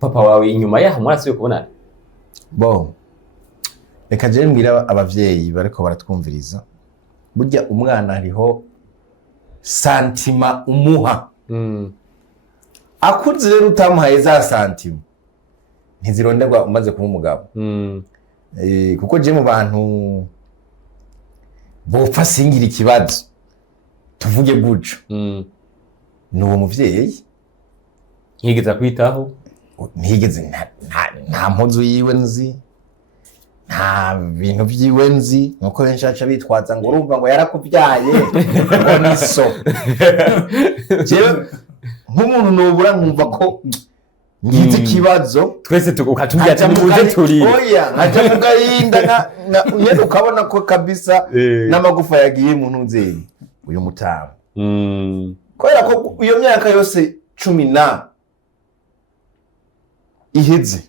papa wawe inyuma yaho mwarasubiye kubonana? Bo reka je mbwira abavyeyi bariko baratwumviriza, burya umwana hariho santima umuha. Akuze rero utamuhaye za santima ntizironderwa umaze kuba umugabo. Kuko je mu bantu bopfa singira ikibazo tuvuge guco ni uwo muvyeyi nkigeza kwitaho, ntigeze nta mpuzu yiwe nzi, nta bintu vyiwe nzi, nuko benshi aca bitwaza ngo urumva ngo yarakuvyaye ngo niso. Jewe nk'umuntu nobura nkumva ko ngize ikibazo twese tukatubwira ati muje turi oya nkaja mu gahinda nyene ukabona ko kabisa n'amagufa yagiye mu ntuzeyi uyu mutama. Kubera ko iyo myaka yose 10 iheze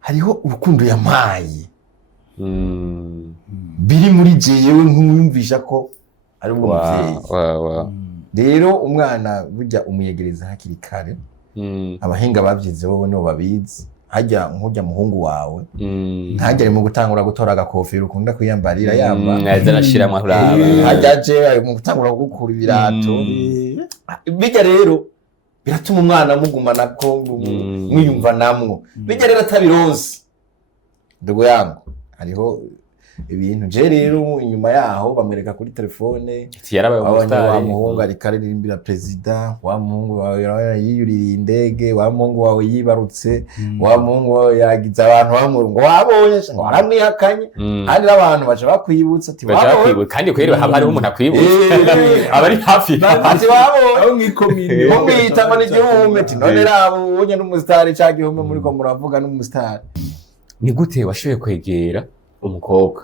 hariho urukundo yampaye biri muri jewe nk'umwumvisha ko ari ubwo muvyeyi. Rero umwana burya umuyegereza hakiri kare. Abahinga bavyize wowe nibo babizi. Hajya nkujya muhungu wawe ntajya ari mu gutangura gutora agakofero ukunda kwiyambarira yamba naza nashiramwe uraba hajya je mu gutangura gukura ibirato. Bijya rero biratuma umwana mugumana ko mwiyumva namwo. Bijya rero atabironse ndugo yangu hariho ibintu je rero inyuma yaho bamwereka kuri telefone yarabaye umustar. Wa muhungu ari karirimbira president, wa muhungu wawe yiyurira indege, wa muhungu wawe yibarutse, wa muhungu wawe yagize abantu bamurungo wabonye ngo aramwihakanye. Kandi n'abantu baje bakwibutsa ati wabonye kandi kweri haba hari umuntu akwibutsa abari hafi ati wabonye aho mwikomine ho mwita ngo n'igihumbi ati none rabo ubonye n'umustar cyagihumbi muri ko muravuga n'umustar. Ni gute washoboye kwegera umukobwa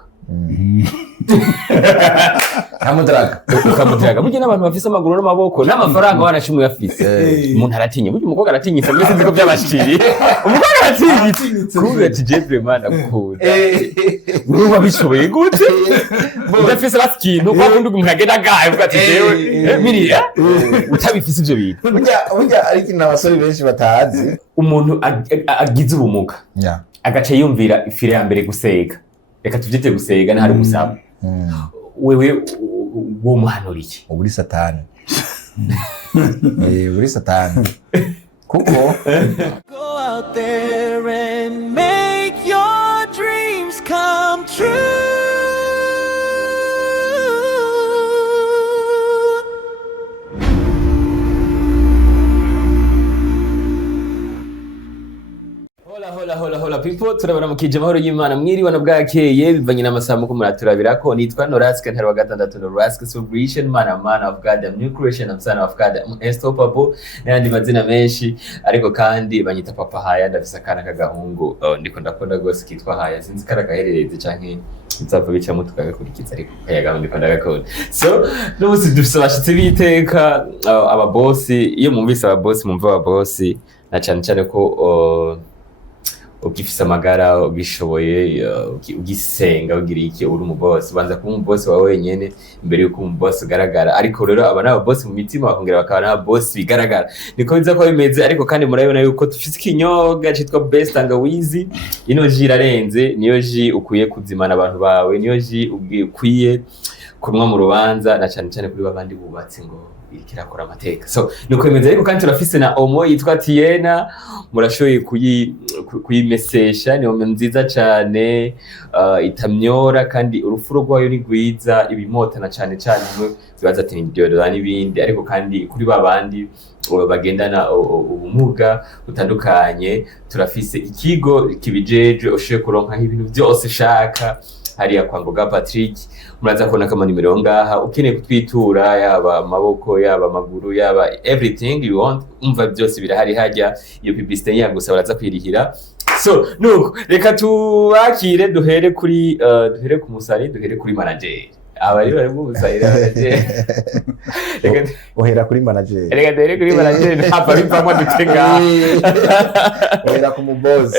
ukamutiraga burya n'abantu bafise amaguru n'amaboko n'amafaranga wanashimwe yafise umuntu aratinya burya umukobwa aratinyitse mbese nziko byabashiriye umukobwa aratinyitse kubera ati je vraiment ndakunda wowe wabishoboye gute udafise ikintu kwa kundi umuntu agenda gahe uvuga ati jewe miriya utabifise ivyo bintu burya ariko n'abasore benshi batazi umuntu agize ubumuga agaca yumvira ifire ya mbere gusega. Reka tuvyite gusega ntari gusaba. Wewe wo muhanura iki? Uburi satani. Uburi satani. Kuko go out there and make your dreams come true. Hola people, turabona mukije amahoro y'Imana mwiriwe no bwakeye bivanye n'amasaha muko muraturabirako. Nitwa Norask ntari wa gatandatu Norask Celebration, man of God, the new creation, I'm son of God, unstoppable n'andi mazina menshi. Ariko kandi banyita Papa Haya, ndafise akana k'agahungu ndiko ndakunda gose kitwa Haya. Sinzi karagaherereze canke nzapfa bica mu tukagakurikiza ariko Haya ndiko ndagakunda. So n'ubusi dufise abashitsi biteka ababosi. Iyo mumvise ababosi mumva ababosi na cyane ko ugifise amagara ugishoboye ugisenga ugira iki uri umubosi banza kuba umubosi wawe wenyene imbere yuko umubosi ugaragara. Ariko rero aba n'ababosi mu mitima bakongera bakaba n'ababosi bigaragara. Niko biza ko bimeze. Ariko kandi murabibona yuko dufise ikinyobwa citwa Best Tangawizi. Ino ji irarenze, niyo ji ukwiye kuzimana abantu bawe, niyo ji ukwiye kumwa mu rubanza na cyane kuri babandi bubatse ngo ikirakora amateka. So nuko bimeze. Ariko kandi turafise na omo yitwa Tiena, murashoboye kuyimesesha. Ni omo nziza cyane itamyora kandi urufuro rwayo ni rwiza, ibimota na cyane mwe bibaza ati ndiyodora n'ibindi. Ariko kandi kuri babandi bagendana ubumuga butandukanye turafise ikigo kibijeje ushoboye kuronka ibintu byose shaka hariya kwa Ngoga Patrick. Muraza kubona kama nimero ngaha ukeneye kutwitura, yaba amaboko yaba amaguru yaba everything you want, umva byose birahari hajya. Iyo publicité yagusa baraza kwirihira. So nuko reka tubakire duhere ku musari, duhere kuri manager. Abari bari mu musari manager reka ohera kuri manager, reka duhere kuri manager ntabwo bivamo dutenga ohera ku muboss.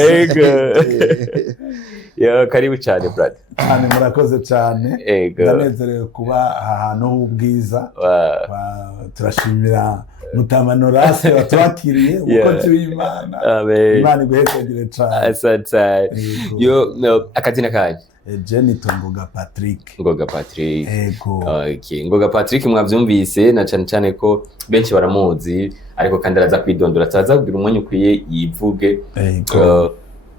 Yo karibu cyane brother. Cyane murakoze cyane. Ego. Ndanezerewe kuba ahantu h'ubwiza. Turashimira Mutamano Rase watwakiriye umukozi w'Imana. Amen. Imana iguhezagire cyane. Asante. Yo akazina kanje. Jenito Ngoga Patrick. Ngoga Patrick. Ego. Okay. Ngoga Patrick mwavyumvise na cyane ko benshi baramuzi ariko kandi araza kwidondora ataza kugira umwanya ukwiye yivuge. Ego.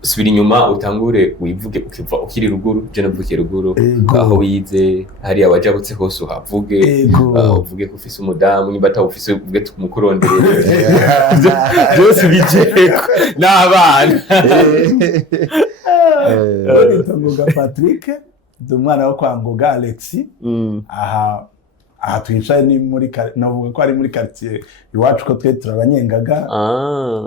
Subira inyuma utangure wivuge ukiva ukiri ruguru je navukiye ruguru aho wize hari abajabutse hose uhavuge uvuge ko ufise umudamu niba atawufise uvuge tumukuronderere byose bijeko n'abana Ngoga Patrick dumwana wo kwa Ngoga Alexis aha twicaye ni muri navuga ko ari muri quartier iwacu ko twe turabanyengaga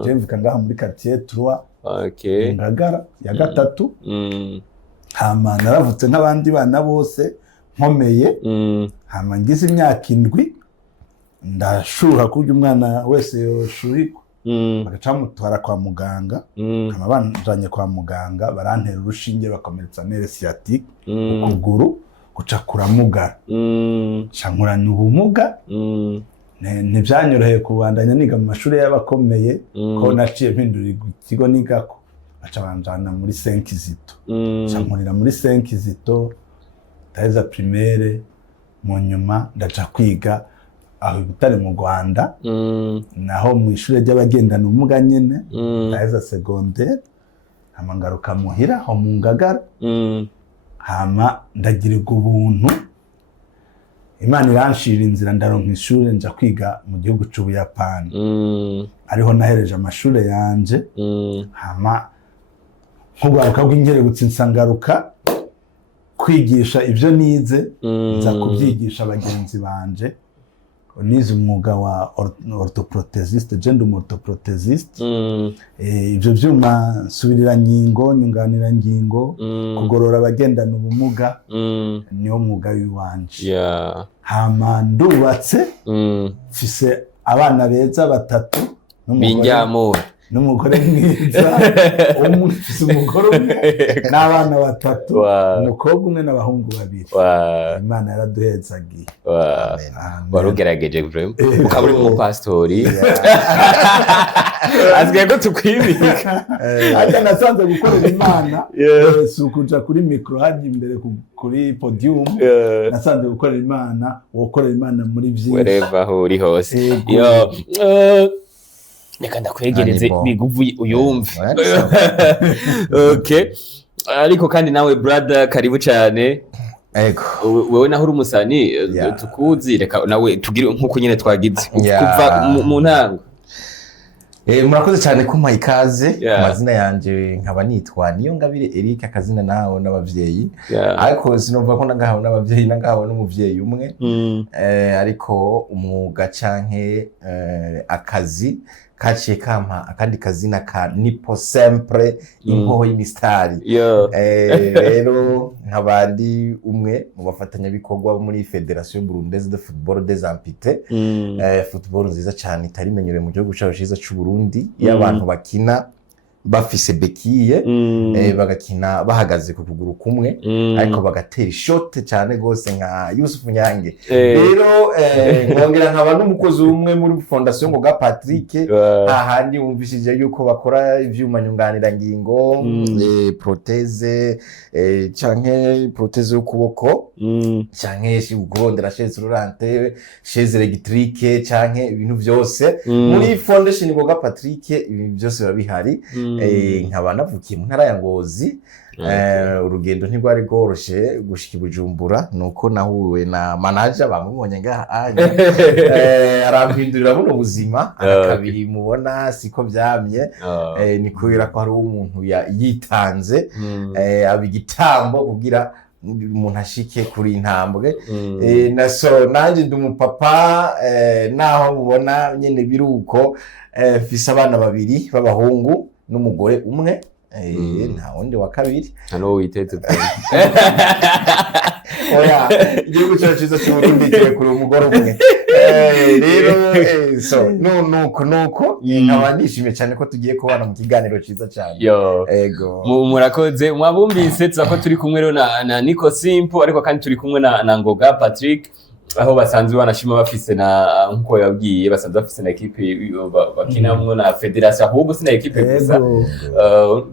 je mvuka ngaha muri quartier 3 Okay. Ngagara ya gatatu. Hama naravutse nk'abandi bana bose nkomeye. Hama ngize imyaka 7 ndashuha kurya umwana wese yoshuhirwa. Bagaca mutwara kwa muganga. Hama banjanye kwa muganga barantera urushinge bakomeretsa nerve sciatique ukuguru guca kuramugara. Cankurana ubumuga. Ntibyanyoroheye kubandanya niga mu mashuri y'abakomeye ko naciye mpindura ikigo nigako aca banjana muri 5 Kizito cankurira muri 5 Kizito ndaheza primaire mu nyuma ndaca kwiga aho Butare mu Rwanda naho mu ishuri ry'abagendana ubumuga nyene ndaheza secondaire hama ngaruka muhira ho mu Ngagara hama ndagirirwa ubuntu Imana iranshira inzira ndaronka ishuri nja kwiga mu gihugu c'Ubuyapani. Ariho nahereje amashuri yanje. Hama nk'ugaruka bw'ingerebutsi nsangaruka kwigisha ivyo nize nza kubyigisha abagenzi banje. Nize umwuga wa orthoprothesist, gender orthoprothesist. Ivyo vyuma nsubirira ngingo, nyunganira ngingo, kugorora abagendana ubumuga. Niyo mwuga w'iwanje. Hama ndubatse mfise abana beza 3 n'umugore mwiza mfise umugore umwe n'abana 3 umukobwa umwe n'abahungu 2 Imana yaraduhezagiye warugerageje ukaba uri mu pastori azwiye ko tukwibika ati nasanze gukorera Imana si ukuja kuri micro hadi imbere kuri podium nasanze gukorera Imana wokorera Imana muri vyinshi wherever aho uri hose reka ndakwegereze biguvuye uyumve okay ariko kandi nawe brother karibu cyane ego wewe naho uri umusani tukuzi reka nawe tugire nkuko nyine twagize kuva mu ntango murakoze cyane kumpa ikaze amazina yanje nkaba nitwa Niyongabire Eric akazina naho n'abavyeyi ariko sinovuga ko ndagahawe n'abavyeyi ndagahawe n'umuvyeyi umwe ariko umwuga canke akazi kaciye kampa akandi kazina ka Nipo Sempre inkoho y'imistari rero nkabandi umwe mu bafatanya bikorwa muri Federation Burundaise de Football des Amputés football nziza cyane itarimenyere mu gihugu cyacu cyiza cy'u Burundi y'abantu bakina bafise bekiye bagakina bahagaze ku kuguru kumwe ariko bagatera ishot cyane gose nka Yusuf Nyange rero ngongera nkaba n'umukozi umwe muri Fondation Ngoga Patrick ahandi wumvishije yuko bakora ivyuma nyunganira ngingo proteze canke proteze y'ukuboko canke ugondera chaise roulante chaise électrique canke ibintu byose muri Fondation Ngoga Patrick ibi byose babihari nkaba navukiye mu ntara ya Ngozi urugendo ntigwari goroshe gushika Bujumbura nuko nahuwe na manager bamubonye ngaha arampindurira buno buzima akabiri mubona siko byamye ni kubera ko hari umuntu yitanze abigitambo kugira umuntu ashike kuri intambwe nanje ndi umupapa naho mubona nyene biruko mfise abana 2 b'abahungu n'umugore umwe nta wundi wa kabiri hano witete oya igihugu cyacu cyiza cy'u Burundi kiri kuri umugore umwe rero so nuko nkaba nishimye cyane ko tugiye kubana mu kiganiro ciza cyane. Ego murakoze mwabumvise ko turi kumwe rero na Nico Simple, ariko kandi turi kumwe na Ngoga Patrick, aho basanzwe banashima bafise na nkuko yabwiye basanzwe bafise na equipe bakinamwo na federation, ahubwo sina equipe gusa.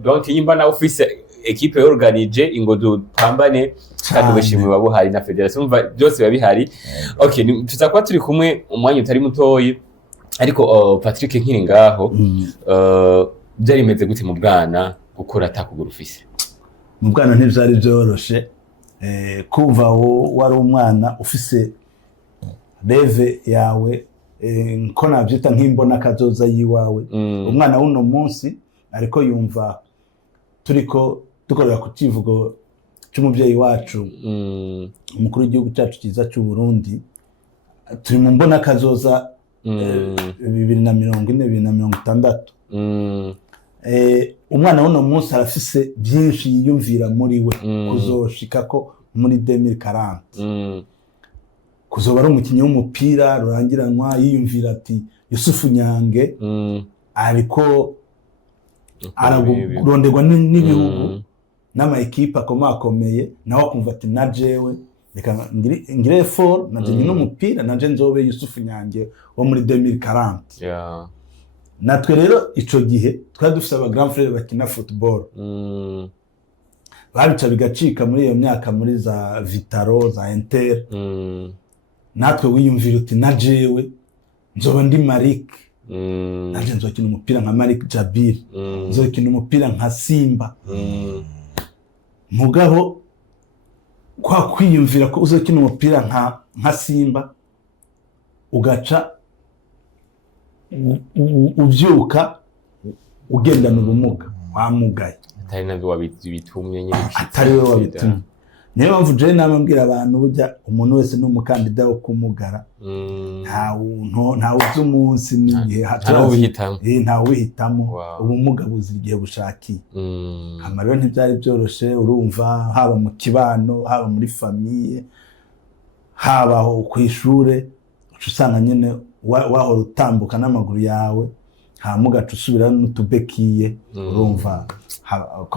Donc yimba na office equipe organize ingo dupambane kandi bashimwe babuhari na federation, umva byose babihari. Okay, tuzakuba turi kumwe umwanya utari mutoyi, ariko Patrick nkiri ngaho byari meze gute mu bwana gukora atakugura ufise? Mu bwana ntivyari byoroshe, kumva wari umwana ufise reve yawe, ko navyita nk'imbona kazoza yiwawe. Umwana w'uno munsi ariko yumva turiko dukorera ku kivugo cy'umuvyeyi wacu, umukuru w'igihugu cyacu cyiza cy'u Burundi. Turi mu mbona kazoza 2040 2060. Umwana w'uno munsi arafise byinshi yiyumvira muri we kuzoshika ko muri 2040. Kuzoba ari umukinyi w'umupira rurangiranwa, yiyumvira ati Yusufu Nyange ariko araguronderwa n'ibihugu n'ama equipe akomakomeye, nawe akumva ati na jewe reka ngire effort naje n'umupira naje nzobe Yusufu Nyange wo muri 2040. Natwe rero ico gihe twari dufise aba grand frère bakina football, babica bigacika muri iyo myaka muri za Vitaro za Inter. Natwe wiyumvira uti na jewe nzoba ndi Malik, naje nzokina umupira nka Malik Jabir, nzokina umupira nka Simba. Mugabo kwa kwiyumvira ko uzokina umupira nka Simba, ugaca ubyuka ugendana ubumuga, wamugaye atari nabyo wabitumye nyine, atari we wabitumye. Niyo mpamvu je namambwira abantu burya umuntu wese n'umukandida wo kumugara, nta uzi umunsi n'igihe nta wihitamo. Ubumuga buzira igihe bushakiye. Amarero ntibyari byoroshe, urumva haba mu kibano, haba muri famiye, haba ku ishure, usanga nyine wahora utambuka n'amaguru yawe, hama ugaca usubira n'utubekiye, urumva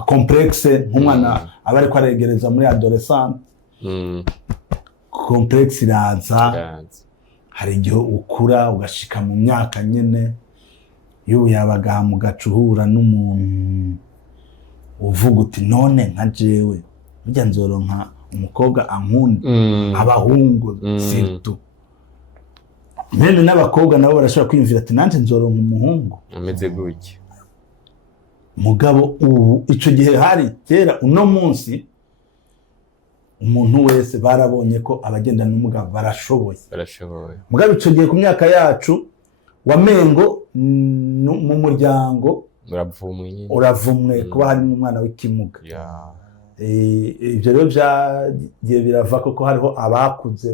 complexe nk'umwana aba ariko aregereza muri adolescent. Complexe iraza, hari igihe ukura ugashika mu myaka nyene y'ubuyabaga, mugaca uhura n'umuntu uvuga uti none nka jewe burya nzoronka umukobwa ankunda. Abahungu surtout mbene n'abakobwa nabo barashobora kwiyumvira ati nanje nzoronka umuhungu ameze gutya. Mugabo ubu ico gihe hari kera, uno munsi umuntu wese barabonye ko abagenda n'umuga barashoboye. Mugabo ico gihe ku myaka yacu wamengo mu muryango uravumwe kuba harimo umwana w'ikimuga. Ivyo rero vyagiye birava ko hariho abakuze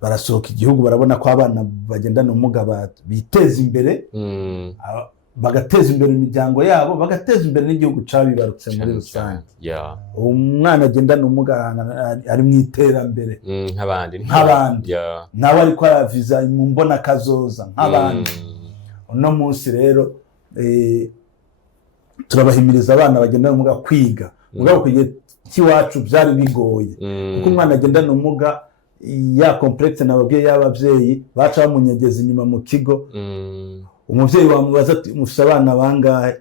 barasohoka igihugu, barabona ko abana bagendana ubumuga biteza imbere, bagateza imbere imiryango yabo, bagateza imbere n'igihugu cabibarutse muri rusange. Umwana agendana ubumuga ari mu iterambere nk'abandi, nawe ariko araviza mu mbona kazoza nk'abandi. Uno munsi rero turabahimiriza abana bagendana ubumuga kwiga. Mugabo ku gihe cy'iwacu byari bigoye, kuko umwana agendana ubumuga ya complexe nababwiye y'abavyeyi baca bamunyegeza inyuma mu kigo. Umuvyeyi wamubaza ati mufise abana bangahe?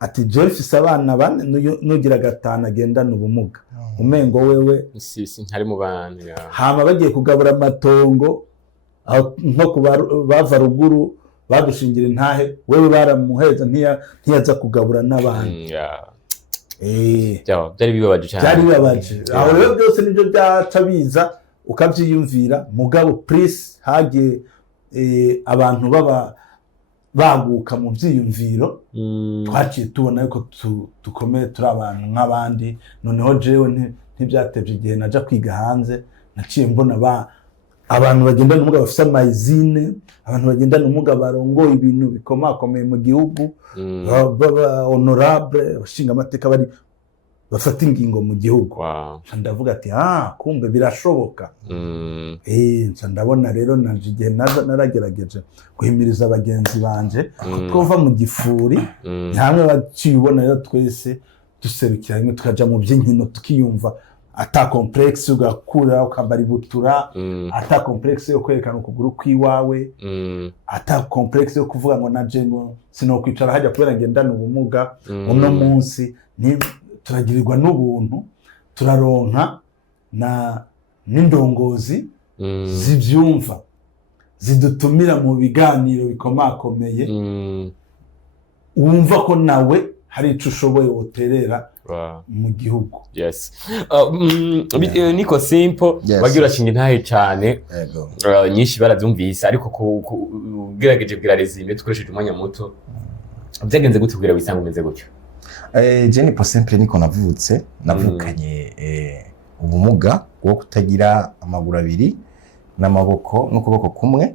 Ati je mfise abana bane, nugira gatanu agendana ubumuga. Umengo wewe sisi ntari mu bana. Hama bagiye kugabura amatongo nko bava ruguru badushingira intahe, wewe baramuheza ntiyaza kugabura n'abana. Byari bibabaje cyane. Byari bibabaje. Aho rero byose nibyo byaca biza ukavyiyumvira. Mugabo prise hagiye abantu baguka mu vyiyumviro, twaciye tubona yuko dukomeye turi abantu nk'abandi. Noneho jewe ntibyatevye igihe naja kwiga hanze, naciye mbona abantu bagendana ubumuga bafise amazine, abantu bagendana ubumuga barongoye ibintu bikomakomeye mu gihugu, baba honorable, bashinga amateka bafata ingingo mu gihugu. Ndavuga ati kumbe birashoboka. Nca ndabona rero naje igihe naragerageje guhimiriza abagenzi banje twova mu gifuri hamwe bacibona rero twese duserukira rimwe tukaja mu by'inkino tukiyumva ata complexe ugakura ukambara ibutura ata complexe yo kwerekana ukuguru kwiwawe ata complexe yo kuvuga ngo naje ngo sinokwicara hajya kubera ngendana ubumuga. Uno munsi ni turagirirwa n'ubuntu turaronka n'indongozi zibyumva zidutumira mu biganiro bikomakomeye wumva ko nawe hari ico ushoboye woterera mu gihugu. Yes. Niko simple bagira kingi ntahe cyane nyinshi baravyumvise ariko kugerageje bwira resume tukoresheje umwanya muto byagenze gute kugira wisanga umeze gutyo. Jenny po simple niko navukanye ubumuga bwo kutagira amaguru abiri n'amaboko n'ukuboko kumwe.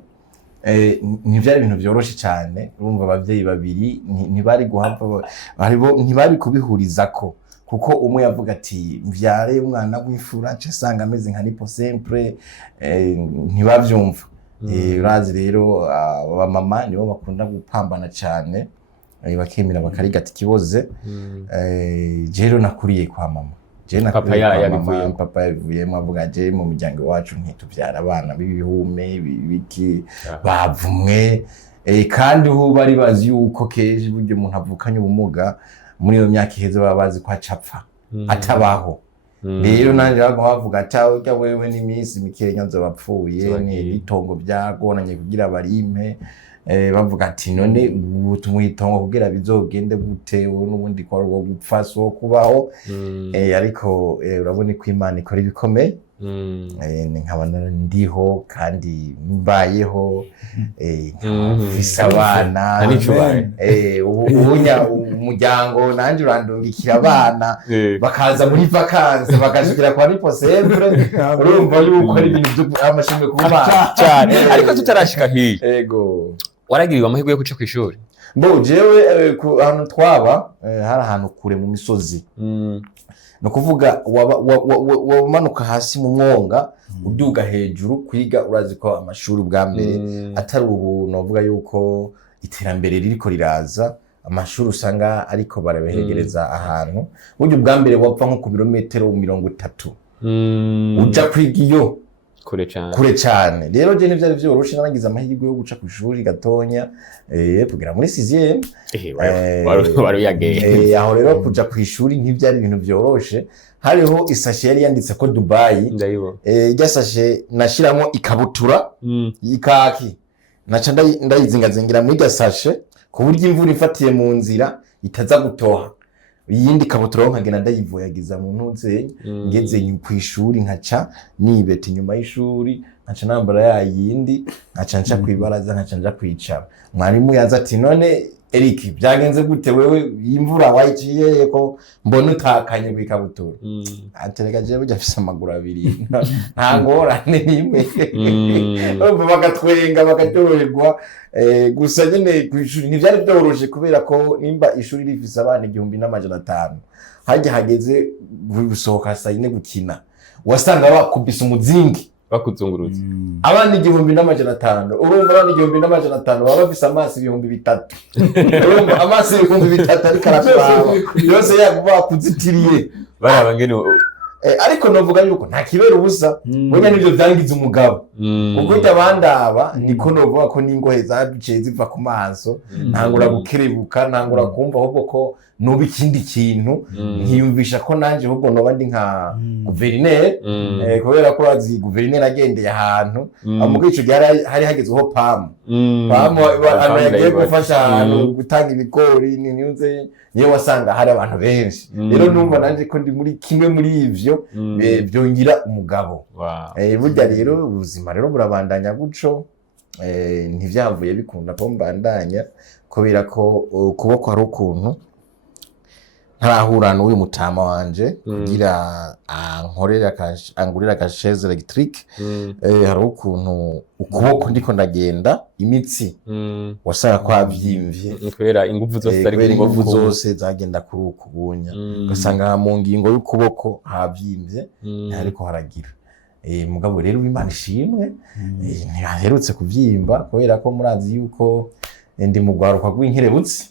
Ntibyari ibintu byoroshe cyane urumva abavyeyi babiri ntibari guhava ntibari kubihurizako kuko umwe yavuga ati mvyare umwana w'imfura nce sanga ameze nka nipo simple ntibavyumva. Urazi rero aba mama nibo bakunda gupambana cyane bakemera bakarigata ikiboze. Jero nakuriye kwa mama. Papa yavuyemo avuga je mu muryango wacu ntitubyara abana b'ibihume biki bavumwe kandi ho bari bazi yuko keje buryo umuntu avukanye ubumuga muri iyo myaka iheze baba bazi ko acapfa atabaho. Rero nanje bavuga ati wewe n'iminsi mikenya nzobapfuye ni itongo byagonanye kugira barimpe. Bavuga ati none tumwitongo kugira bizogende gute n'ubundi ko rwo gupfa so kubaho. Ariko urabona ko Imana ikora ibikomeye. Nkaba ndiho kandi mbayeho mfise abana ubunya umuryango nanje urandungikira abana bakaza muri vacances bagashikira kwa nipo sempre. Urumva yuko ari ibintu by'amashimwe ku Imana cyane. Ariko tutarashika hiye waragiriwe amahirwe yo kuca ku ishuri? Jewe ahantu twaba hari ahantu kure mu misozi. No kuvuga wamanuka hasi mu mwonga uduga hejuru kwiga. Urazi ko amashuri bwa mbere atari ubu novuga yuko iterambere ririko riraza amashuri usanga ariko barabehegereza ahantu buryo bwa mbere wapfa nko ku birometero 30 uja kwiga iyo kure cyane. Rero je n'ivyari vyoroshe naragize amahirwe yo guca ku ishuri gatonya kugira muri 6e aho rero kuja ku ishuri ntivyari ibintu vyoroshe. Hariho isashe yari yanditse ko Dubai irya sashe nashiramo ikabutura y'ikaki naca ndayizingazingira muri irya sashe ku buryo imvura ifatiye mu nzira itaza gutoha. Iyindi kabutura nkagenda ndayivoyagiza mu ntuze ngeze ku ishuri nkaca nibeta inyuma y'ishuri nkaca nambara yayindi nkaca nca kwibaraza nkaca nja kwicara. Mwarimu yaza ati none Eric byagenze gute wewe imvura wayiciye ko mbona utakanye kwikabutura? Atereka je burya afise amaguru abiri nta ngorane nimwe. Bagatwenga bakaryoherwa. Gusa nyene ku ishuri ntivyari byoroshe kubera ko nimba ishuri rifise abana 1500 hajya hageze gusohoka saa 4 gukina wasanga bakubise umuzingi bakuzungurutse abana 1500. Urumva abana 1500 baba bafise amaso 3000. Urumva amaso 3000 ari karashaba yose yakuba kuzitiriye baraba ngene. Ariko novuga yuko nta kibera ubusa wenya nivyo byangiza umugabo kuko itabandaba niko novuga ko ningohe zaduciye ziva ku maso ntangura gukerebuka ntangura kumva ahubwo ko noba ikindi kintu nkiyumvisha ko nanje ahubwo noba ndi nka guverineri kubera ko azi guverineri agendeye ahantu amugico hari hagezeho pamu yagiye gufasha ahantu gutanga ibigori ninyuze niyo wasanga hari abantu benshi. Rero numva nanje ko ndi muri kimwe muri ivyo byongira umugabo. Burya rero ubuzima rero burabandanya guco ntivyavuye bikunda ko mbandanya kubera ko ukuboko hari ukuntu ntarahura n'uyu mutama wanje kugira angurira agasheze electric. Hari ukuntu ukuboko ndiko ndagenda imitsi wasanga kwavyimvye kubera inguvu zose zagenda kuri ukubunya ugasanga mu ngingo y'ukuboko havyimvye ariko haragira mugabo rero Imana ishimwe ntihaherutse kuvyimba kubera ko murazi yuko ndi mugwaruka rw'inkerebutsi.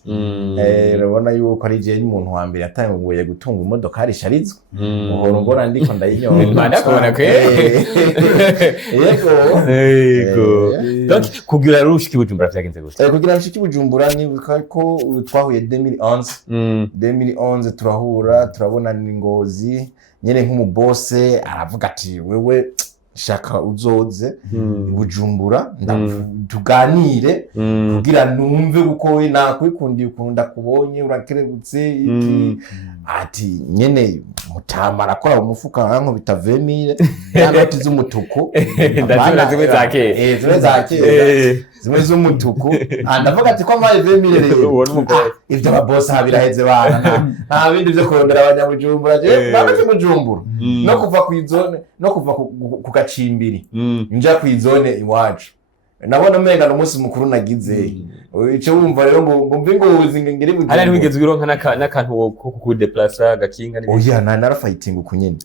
Urabona yuko ari je n'umuntu wa mbere yatanguye gutunga imodoka risharizwa uhora mbona ndiko ndayinyonga Imana akabona ko yego donc kugira rushiki Bujumbura vyagenze gute? Kugira rushiki Bujumbura ni ko twahuye 2011 turahura turabona ni Ngozi nyene nk'umubose aravuga ati wewe shaka uzoze Bujumbura tuganire kugira numve uko we nakwikundiye ukuntu ndakubonye urakerebutse iki ati nyene mutama arakora umufuka nkanko bitavemire n'anoti z'umutuku ndazibona zimwe zake zimwe z'umutuku ndavuga ati ko amaye vemire rero ivyo ababosi habiraheze bana nta bindi vyo kurondera abanyabujumbura je babaje Bujumbura no kuva kw'izone no kuva ku gacimbiri nja kw'izone iwacu nabona umenga n'umunsi mukuru nagize ico wumva rero ngo mve Ngozi ngiri Bujumbura hari wigeze ugironka n'akantu ko kudeplacer gakinga oya narafighting ukunyene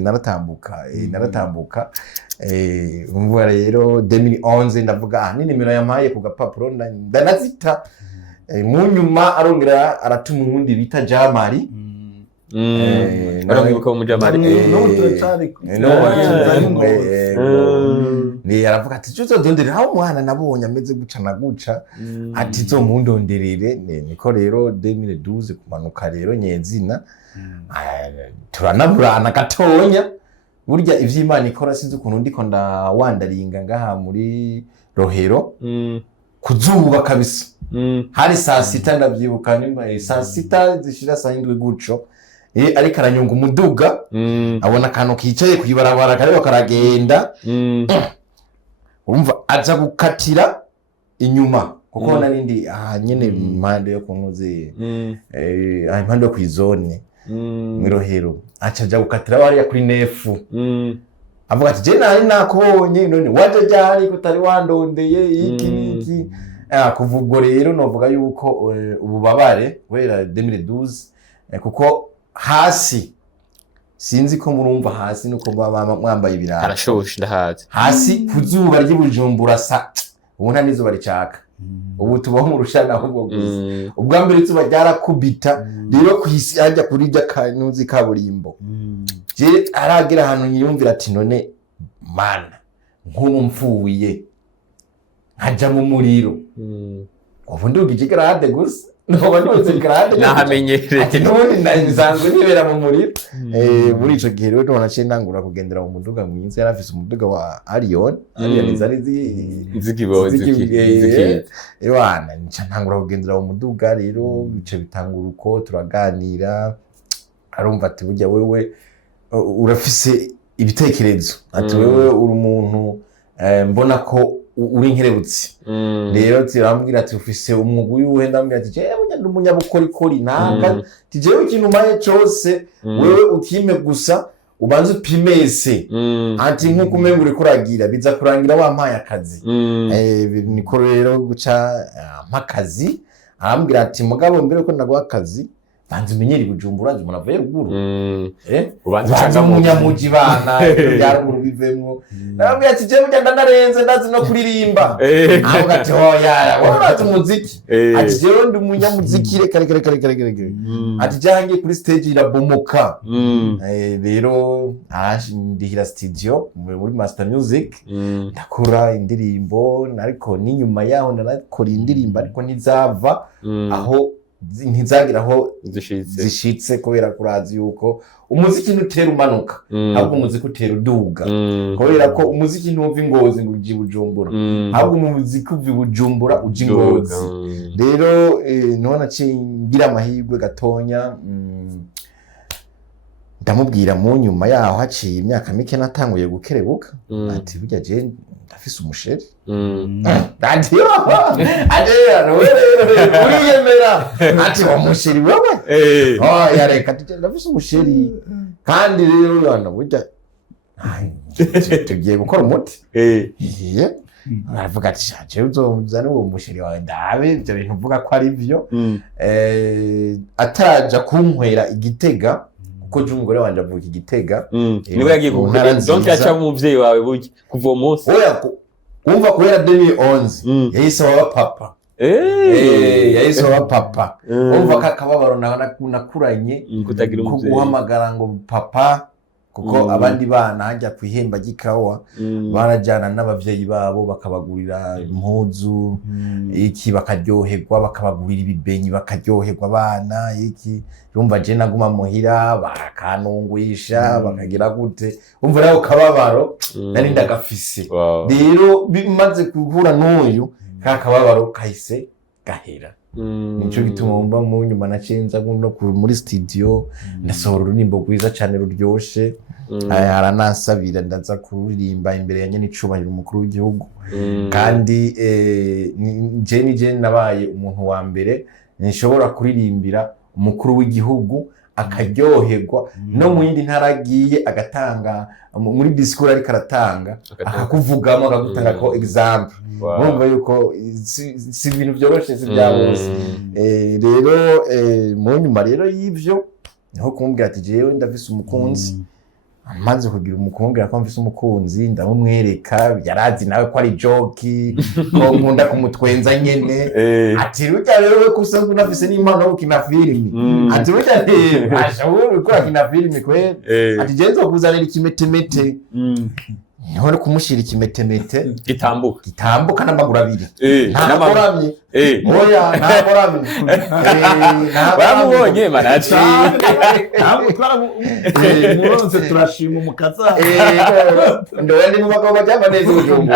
naratambuka umva rero 2011 ndavuga ni nimero yampaye ku gapapuro ndanazita mu nyuma arongera aratuma uwundi bita Jamari aramwibuka mu Jamari ni aravuga ati cyo dondere aho umwana nabonye ameze guca na guca ati zo mundonderere niko rero 2012 kumanuka rero nyezina turanaburana gatonya burya ivy'Imana ikora sinzi ukuntu ndiko ndawandaringa ngaha muri Rohero kuzuba kabisa hari saa sita ndavyibuka ni saa sita zishira saa 7 guco ariko aranyunga umuduga abona akantu kicaye kwibarabara kareba karagenda urumva aza gukatira inyuma kuko narindi nyene impande yo kunuze impande yo kw'izone Mirohero acaja gukatira wari kuri nefu avuga ati je nari nakubonye none waje ryari kutari wandondeye iki kuvugo rero novuga yuko ububabare wera 2012 kuko hasi sinzi ko murumva hasi nuko mwambaye ibirara arashoshe ndahazi hasi kuzuba ry'Ibujumbura ubu nta nizuba ricaka ubu tubaho mu rushana ahubwo gusa ubwa mbere tuba ryarakubita rero kwisi ajya kuri rya kanuzi kaburimbo je aragira ahantu nyiyumvira ati none mana nk'ubu mfuye nkaja mu muriro ubu ndugije grade gusa no nduze grade nahamenyereye ati none nsanzwe nibera mu muriro muri ico gihe rero none naciye ntangura kugendera mu muduga mwiza yarafise umuduga wa Arion zari ziki ewana nica ntangura kugendera mu muduga rero bice bitangura uko turaganira arumva ati burya wewe urafise ibitekerezo ati wewe uri umuntu mbona ko uri inkerebutsi rero tirambwira ati ufise umwuga uyuhe ndambwira ati jewe ndi umunyabukorikori nanga ati jewe ikintu maye cose wewe ukime gusa ubanze upimese ati nkuko umenga uriko uragira biza kurangira wampaye akazi niko rero guca mpakazi arambwira ati mugabo mbere ko ndaguha akazi banze umenyere Bujumbura nje umuntu avuye ruguru ubanze umunyamuji bana yaruguru bivemwo narambwira ati je burya ndanarenze ndazi no kuririmba avuga ati hoya warazi umuziki ati je ndi umunyamuziki reka ati jange kuri stage irabomoka rero ndihira studio muri Master Music ndakora indirimbo ariko n'inyuma yaho ndarakora indirimbo ariko ntizava aho ntizagira aho zishitse kubera kurazi yuko umuziki ntutera umanuka ahubwo umuziki utera uduga kubera ko umuziki ntuva Ngozi ngo uji Bujumbura ahubwo umuziki uva Bujumbura uji Ngozi rero none ngira amahirwe gatonya ndamubwira mu nyuma yaho haciye imyaka mike natanguye gukerebuka ati burya je ndafise umusheri ati uriyemera ati umusheri wewe yareka ati ndafise umusheri kandi rero yana burya tugiye gukora umuti aravuga ati shaje uzomuzana uwo musheri wawe ndabe ibyo bintu uvuga ko ari byo ataja kunkwera Igitega kuko je umugore wanje avuka Igitega niwe yagiye kugira donc yacha umuvyeyi wawe burya kuva umunsi oya umva kubera 2011 yahise waba papa yahise waba papa umva kakababaro nakuranye kutagira umuvyeyi guhamagara ngo papa kuko abandi bana hajya kwihemba gikawa barajyana n'abavyeyi babo bakabagurira impuzu iki bakaryoherwa bakabagurira ibibenyi bakaryoherwa abana iki yumva je naguma muhira bakanungwisha bakagira gute umva rero kababaro nari ndagafise rero bimaze kuhura n'uyu kakababaro kahise gahera nico gituma mba mu nyuma nacenza no muri studio ndasohora ururimbo rwiza cyane ruryoshe aranasabira ndaza kuririmba imbere ya nyene icubahiro umukuru w'igihugu kandi je nabaye umuntu wa mbere nishobora kuririmbira umukuru w'igihugu akaryoherwa no mu yindi ntaragiye agatanga muri discours ariko aratanga akakuvugamo akagutanga ko example urumva yuko si ibintu byoroshe si byabose rero mu nyuma rero y'ivyo niho kumbwira ati jewe ndafise umukunzi amaze kugira umukongera ko mfise umukunzi ndamumwereka yarazi nawe ko ari joke ko nkunda kumutwenza nyene ati ruta rero we kusanzwe unafise n'impano yo gukina filimi ati ruta ashobora gukora kina filimi kwe ati jenzo kuzanira ikimetemete niho no kumushira ikimetemete gitambuka n'amaguru abiri ntakoramye oya ntakoramye baramubonye manaci muronse turashima umukaza ndowe ndi mu bagabo cyangwa neza ujumbu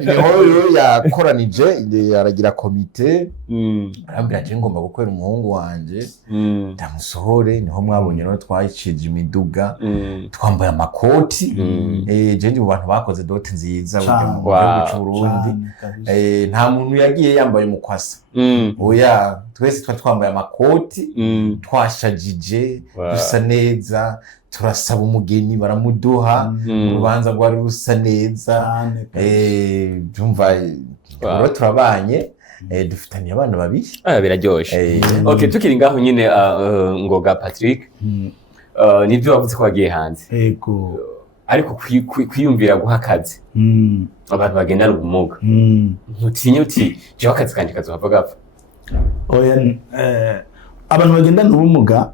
niho rero yakoranije aragira komite arambwira ati ngomba gukorera umuhungu wanje ndamusohore niho mwabonye no twayicije imiduga twambaye amakoti je ndi mu bantu bakoze dote nziza mu gihugu cy'u Burundi nta muntu yagiye yambaye umukwasa oya twese twambaye amakoti twashajije dusa neza turasaba umugeni baramuduha urubanza rwari rusa neza byumva rero turabanye dufitaniye abana babiri biraryoshe okay tukiri ngaho nyine ngoga Patrick nibyo wavuze ko wagiye hanze yego ariko kwiyumvira guha akazi abantu bagendana ubumuga ntutinye uti je akazi kanje kazohava gapfa oya abantu bagendana ubumuga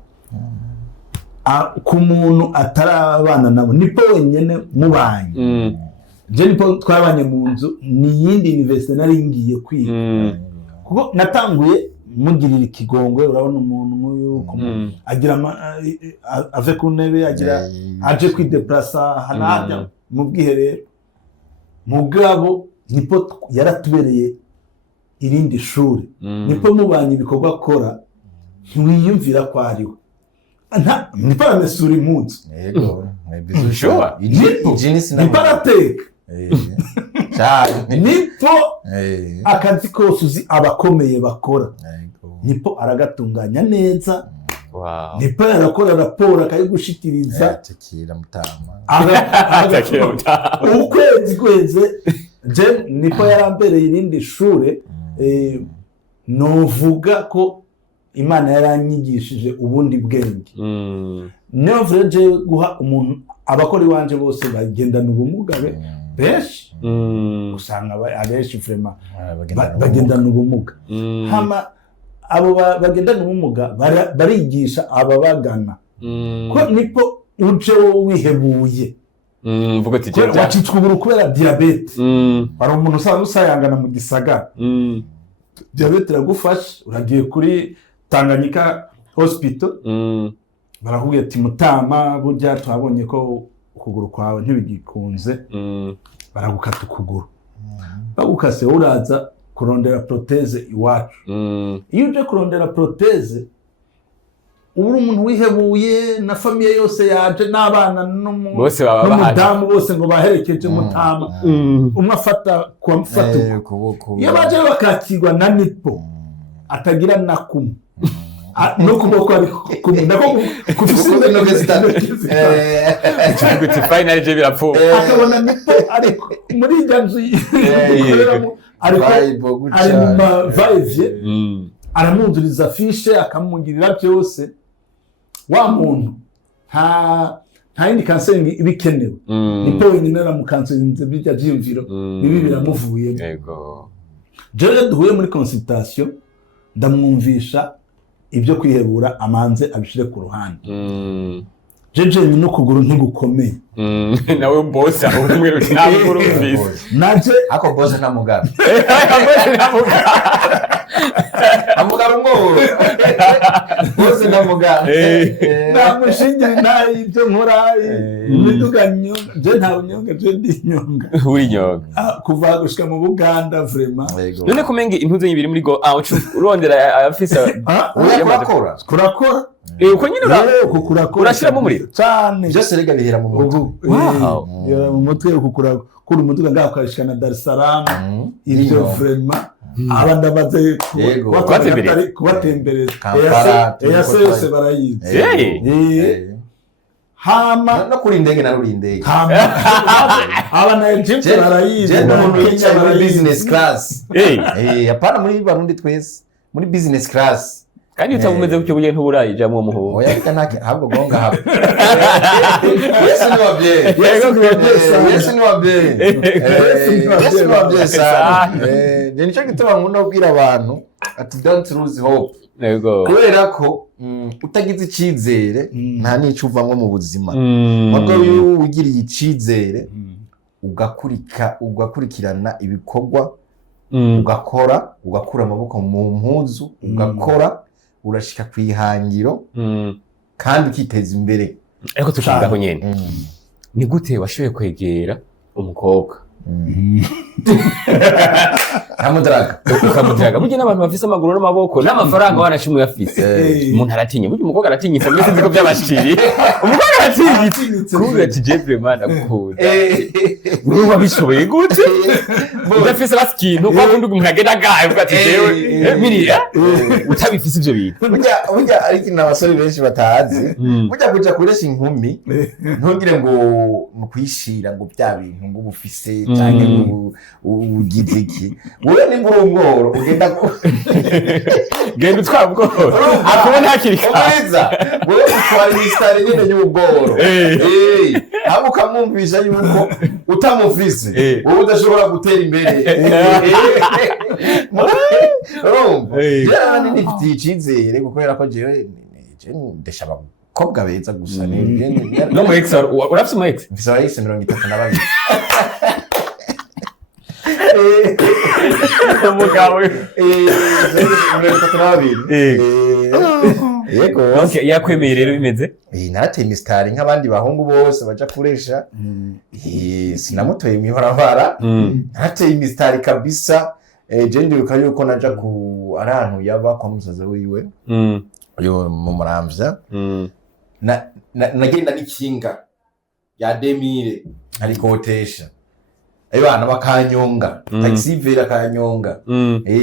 ku muntu atarabana nabo nipo wenyene mubanye je nipo twabanye mu nzu ni yindi university nari ngiye kwiga kuko natanguye mugirira ikigongwe urabona umuntu nk'uyu agira ave ku ntebe agira aje kwideplasa hanaja mu bwiherero mugabo nipo yaratubereye irindi shuri nipo mubanye ibikorwa akora ntiwiyumvira ko ariwe ni para mesura impunzi yego bishoba ni para teka nipo akazi kose uzi abakomeye bakora nipo aragatunganya neza nipo arakora raporo akayigushikiriza atakira mutama ukwezi kweze je nipo yarambereye irindi shure novuga ko Imana yaranyigishije ubundi bwenge niyo vreje guha umuntu abakora iwanje bose bagendana ubumuga benshi usanga abenshi vraiment bagendana ubumuga hama abo bagendana ubumuga barigisha ababagana ko nipo uje wihebuye mvuga ati wacitswe uburu kubera diabete ari umuntu usayangana mu gisagara diabete iragufasha uragiye kuri Tanganyika hospital barakubwira ati mutama burya twabonye ko ukuguru kwawe ntibigikunze baragukata ukuguru bagukase uraza kurondera proteze iwacu iyo uje kurondera proteze uri umuntu wihebuye na famiye yose yaje n'abana bose baba bahari n'umudamu bose ngo baherekeje mutama umwe afata kuwamufata ukuboko iyo baje bakakirwa na nipo atagira na kumwe no kuboko ariko kumwe nako kufise intoke zitatu guti final je birapfuye akabona nipo ariko muri inzu yikoreramo ariko ari mu mavaivye aramunzuriza fishe akamungirira byose wa muntu nta yindi kanseri ibikenewe nipo wenyine aramukanserinze bijya byiyumviro ibi biramuvuyemo yego jewe duhuye muri consultation ndamwumvisha ibyo kwihebura amanze abishire ku ruhande jeje no kuguru ntigukomeye nawe boss aho umwe rutamuru mvise naje ako boss ntamugara amugara umwo boss ntamugara namushingira nayi ibyo nkora imiduganyo je nta unyonga je ndi nyonga uri nyonga kuva gushika mu Buganda vraiment none kumenga impuzo y'ibiri muri go urondera afisa kurakora uko nyine urashiramo muri cyane byose rega bihera mu mutwe yara mu mutwe kuri umuduga ngakashika na Dar es Salaam ibyo vraiment abanda baze kubatembereza yase barayizi hama no kuri indege na ruri indege abana Egypt barayizi muri business class apana muri barundi twese muri business class kandi utabumeze gutyo buye ntuburayi mu muho oya kanake ahubwo gonga habo Yesu ni wabye sana je nico gituma nkunda kubwira abantu ati don't lose hope yego kubera ko utagize icizere nta nico uvamwe mu buzima wabwo ugiriye icizere ugakurikirana ibikorwa ugakura amaboko mu mpuzu ugakora urashika kwihangiro kandi ukiteza imbere ariko tushingaho nyene ni gute washoboye kwegera umukobwa ukamudaraga burya n'abantu bafise amaguru n'amaboko n'amafaranga wanashimwe yafise umuntu aratinya burya umukobwa aratinyitse mwese nziko byabashiriye umukobwa aratinyitse kubera ati je vraiment ndakunda wewe wabishoboye gute udafise basikintu kwa kundi umuntu agenda gahe uvuga ati jewe miriya utabifise ivyo bintu burya ariko n'abasore benshi batazi burya kuja kuresha inkumi ntugire ngo nukwishira ngo bya bintu ngo bufise cyane ngo ugize iki wewe ni ngorongoro ugenda ko genda utwabworo akubona hakiri keza wewe utwara istari nyene y'ubworo abo kamumvisha yuko utamufise wowe udashobora gutera imbere yani nifitiye icizere kubera ko jewe ndesha abakobwa beza gusa no mu ex urafise mu ex mfise ex 32 umugabo yego yakwemeye rero bimeze narateye imisitari nk'abandi bahungu bose baja kuresha sinamutoye mw'ibarabara narateye imisitari kabisa je ndibuka yuko naja ku arantu yaba kwa musaza wiwe yo mu Muramvya nagenda n'ikinga ya 2000 ariko hotesha bana bakanyonga taxi vera kanyonga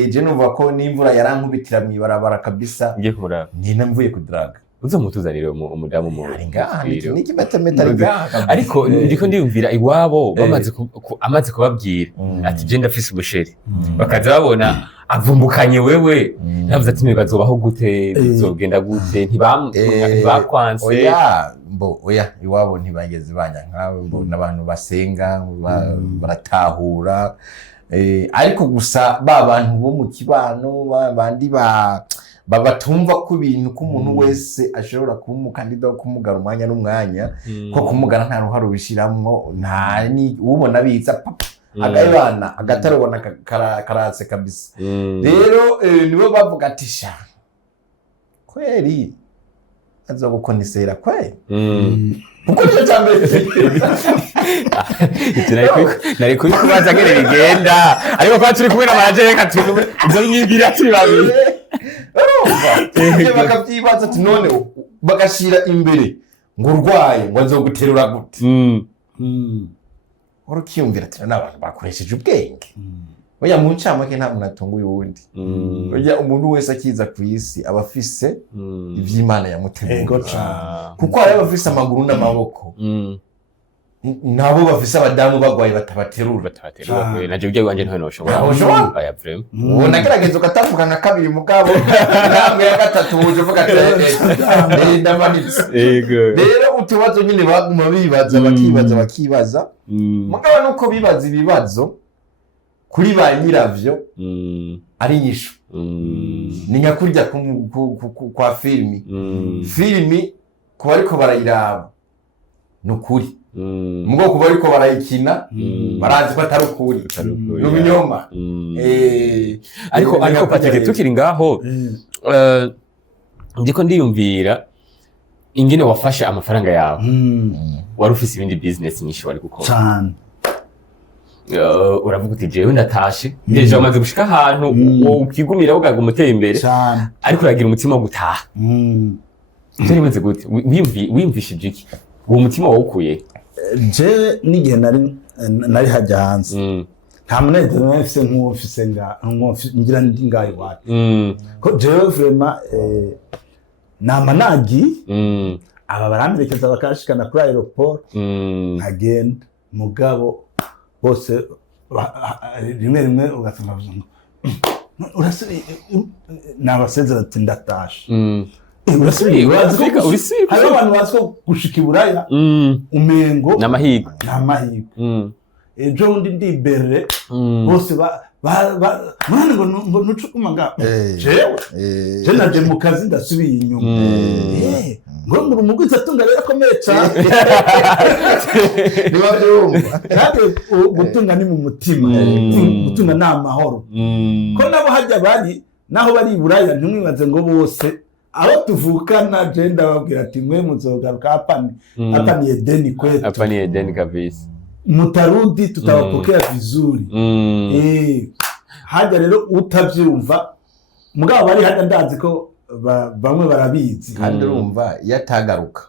je numva ko n'imvura yarankubitira mw'ibarabara kabisa ngiye kumuraba nyine mvuye kudraga uzomutuzanire umudamu mu niki metameta ariko ndiko ndiyumvira iwabo amaze kubabwira ati je ndafise ubusheri bakaza babona avumbukanye wewe navuze ati mwe bazobaho gute bizogenda gute ntibakwanse oya iwabo ntibageze banya nkawe n'abantu basenga baratahura ariko gusa ba bantu bo mu kibano bandi batumva ko ibintu ko umuntu wese ashobora kuba umukandida wo kumugara umwanya n'umwanya ko kumugara nta ruhare ubishiramwo nta ni ubona biza agayibana agatarubona karatse kabisa rero nibo bavuga ati sha kweri azobukonisera kweri kuko niyo cyambere nari kuri kubaza ngene bigenda ariko kwa turi kumwe na manager reka turi izo nyibwira turi babiri urumva bakavyibaza ati none bagashira imbere ngo urwaye ngo azoguterura gute urukiyumvira ati n'abantu bakoresheje ubwenge oya mu ncamake nta muntu atunguye uwundi oya umuntu wese akiza ku isi aba afise ivy'Imana yamuteguye kuko hari abafise amaguru n'amaboko nabo bafise abadamu bagwaye batabaterura naje ujye wanje nto noshobora aya vrem ubona gerageza ugatambuka nka kabiri mugabo namwe ya gatatu uje uvuga ati ndamanitse rero utubazo nyine baguma bakibaza mugabo nuko bibaza ibibazo kuri ba nyiravyo ari nyisho ni nka kurya kwa filimi kuba ariko barayiraba nukuri mugo kuba ariko barayikina barazi ko atari ukuri n'ubinyoma ariko Patrick tukiri ngaho ndiko ndiyumvira ingene wafashe amafaranga yawe wari ufise ibindi business nyinshi wari gukora cyane uravuga uti jewe ndatashe deje umaze gushika ahantu ukigumira ugaga umuteye imbere ariko uragira umutima wo gutaha icyo rimeze gute wiyumvishije iki uwo mutima wawukuye je n'igihe nari hajya hanze nta munezero nafise nk'ufise ngira ndi ngayo wapi ko jewe vraiment namanagi aba baramperekeza bakashikana kuri aeroport nkagenda mugabo bose rimwe ugasanga urasubiye nabasezera ati ndatashe urasubiye hari abantu bazi ko gushika iburaya umengo n'amahirwe ejo undi ndibere bose mwana ngo nucukuma nga jewe naje mu kazi ndasubiye inyuma ngo muri umugwiza tunga rero akomeye cyane niba byumva kandi gutunga ni mu mutima gutunga ni amahoro ko nabo hajya bari naho bari iburaya ntimwibaze ngo bose abo tuvukana je ndababwira ati mwe muzogaruka hapa ni Edeni kwetu hapa ni Edeni kabisa mutarudi tutawapokea vizuri hajya rero utavyumva mugabo bari hajya ndazi ko bamwe barabizi kandi urumva yatagaruka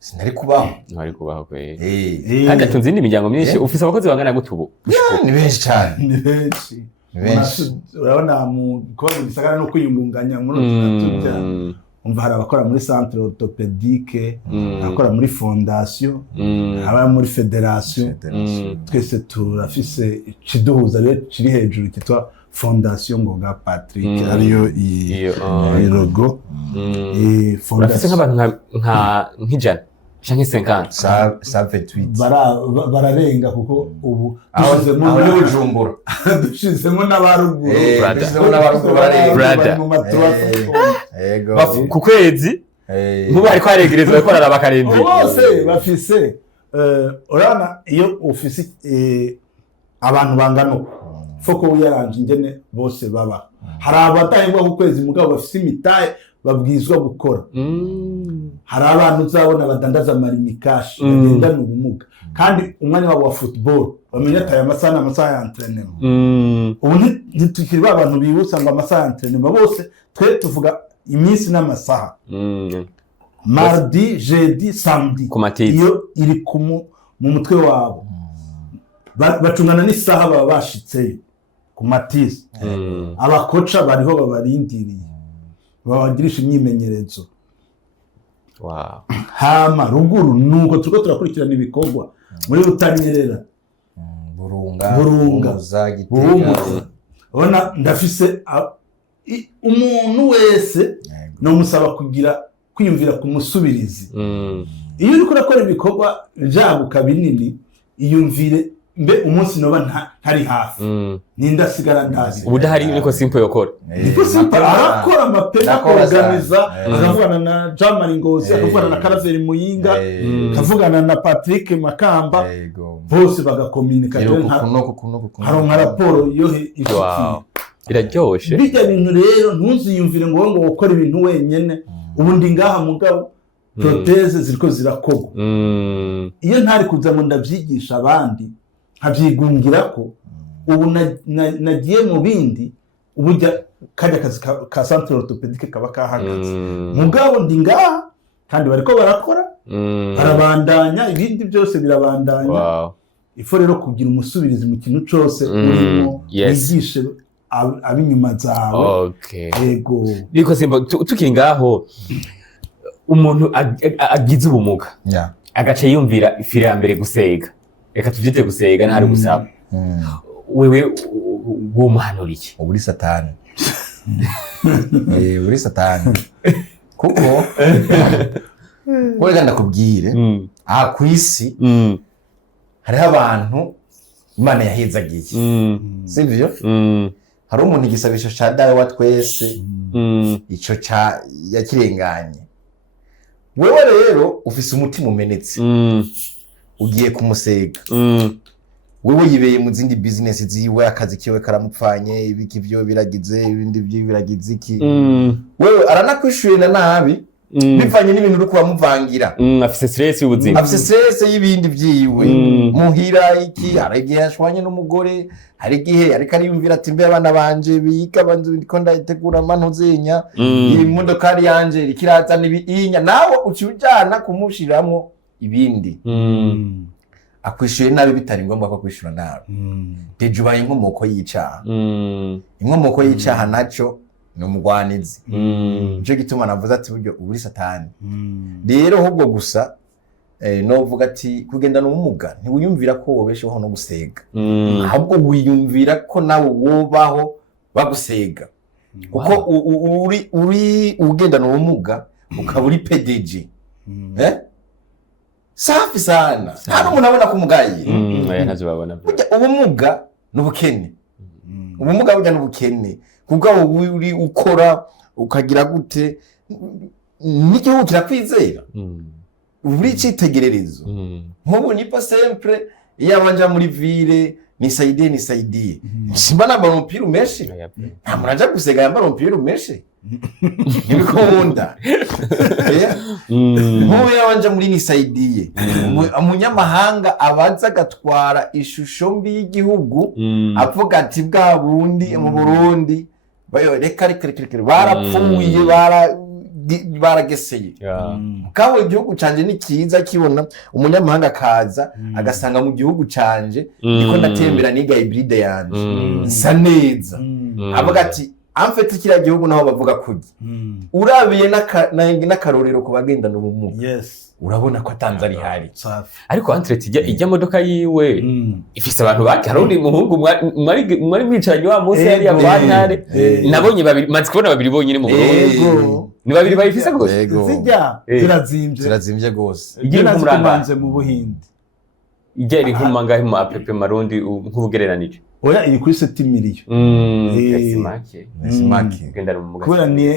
sinari kubaho kwe kandi atunze indi miryango myinshi ufise abakozi bangana gutubu ni benshi cyane urabona mu koze bisagara no kwiyungunganya muri utujya umva hari abakora muri centre orthopédique abakora muri fondation aba muri fédération twese turafise ikiduhuza rero kiri hejuru kitwa fondation Ngoga Patrick ariyo logo fondation nk'abantu nk'ijana canke 50 128 bararenga kuko ubu dushizemo n'ubujumbura dushizemo n'abaruguru ku kwezi nkuba ariko aregerezwa ko araraba karembi bose bafise urana iyo ufise abantu bangano foko uyaranje ingene bose baba hari abatahembwa ku kwezi mugabo bafise imitahe babwizwa gukora hari abantu uzabona badandaza amarimikashi bagendana ubumuga kandi umwanya wabo wa football bamenya ati aya masaha ya entraînement ubu ntitukiri ba bantu bibutsa ngo amasaha ya entraînement bose twe tuvuga iminsi n'amasaha mardi jeudi samedi iyo iri mu mutwe wabo bacungana n'isaha baba bashitseyo ku matisi abakoca bariho babarindiriye babagirisha imyimenyerezo hama ruguru nuko turiko turakurikirana ibikorwa muri Rutanyerera Burunga ona ndafise umuntu wese no musaba kugira kwiyumvira ku musubirizi iyo uriko urakora ibikorwa byaguka binini iyumvire mbe umunsi noba ntari hafi nindasigara ndazi ubudahari niko simple yokora niko simple arakora amapena organiza akavugana na Jamari Ngozi akavugana na Karaveri Muyinga akavugana na Patrick Makamba bose bagakomunika haronka raporo yo ifitiye iraryoshe bijya bintu rero ntuziyumvire ngo ukora ibintu wenyene ubundi ngaha mugabo proteze ziriko zirakogwa iyo ntari kuza ngo ndavyigisha abandi nkavyigungira ko ubu nagiye mu bindi uburya kajya kazi ka centre orthopedique kaba kahagaze mugabo ndi ngaha kandi bariko barakora barabandanya ibindi byose birabandanya ifo rero kugira umusubirizi mu kintu cyose urimo wigishe abinyuma zawe yego niko simba tukiri ngaho umuntu agize ubumuga agace yumvira ifire ya mbere gusega reka tuvyite gusega ntari gusaba wewe wumuhanuriye uburi satani uri satani kuko wega ndakubwire aha kwisi hariho abantu Imana yahezagiye sivyo hari umuntu igisabisho ca dawe wa twese ico ca yakirenganye wewe rero ufise umutima umenetse ugiye kumusega wewe yibeye mu zindi business ziwe akazi kiwe karamupfanye ibiki byo biragize ibindi byo biragize iki wewe aranakwishuye na nabi bivanye n'ibintu uri kubamuvangira afise stress y'ubuzima afise stress y'ibindi byiwe muhira iki aragiye yashwanye n'umugore hari gihe ariko ariyumvira ati mbe abana banje biga banziko ndayitegura manuzenya iyi modoka ari yanje ikiraza nibinya nawe ucyujana kumushiramwo ibindi akwishuye nabi bitari ngombwa ko kwishura nabi deje ubaye inkomoko y'icaha inkomoko y'icaha naco ni umugwanizi nico gituma navuze ati buryo uburi satani rero ahubwo gusa novuga ati kugendana ubumuga ntiwiyumvira ko wobesheho no gusega ahubwo wiyumvira ko nawe wobaho bagusega kuko uri ugendana ubumuga ukaba uri PDG safi sana nta umuntu abona ko umugaye ntazo babona ubumuga n'ubukene ubumuga burya n'ubukene kuko uri ukora ukagira gute n'igihugu kirakwizera uri citegererezo nk'ubu nipo sempre iyo abanja muri ville nisaidie simba namba umupira umeshe nta muraja gusega yambara umupira umeshe nibikunda nk'ubu yabanja muri nisaidie umunyamahanga abaza agatwara ishusho mbi y'igihugu avuga ati bwa bundi mu Burundi reka barapfuye barageseye kawe igihugu canje ni kiza kibona umunyamahanga akaza agasanga mu gihugu canje niko ndatembera niga hybride yanje nsa neza avuga ati amfete kiriya gihugu naho bavuga kugi urabiye n'akarorero ku bagendana ubumuga urabona ko atanze ari hari ariko Entret ijya modoka yiwe ifise abantu bake hari undi muhungu mwari mwicaranye wa munsi yari abantare nabonye babiri maze kubona babiri bonyine mu Burundi ni babiri bayifise gose zijya zirazimvye gose igiye kumanje mu Buhindi ijya iri nkuma ngahe mu app marundi nk'ubugereranije oya iri kuri 7 million simake gendana ubumuga kubera ni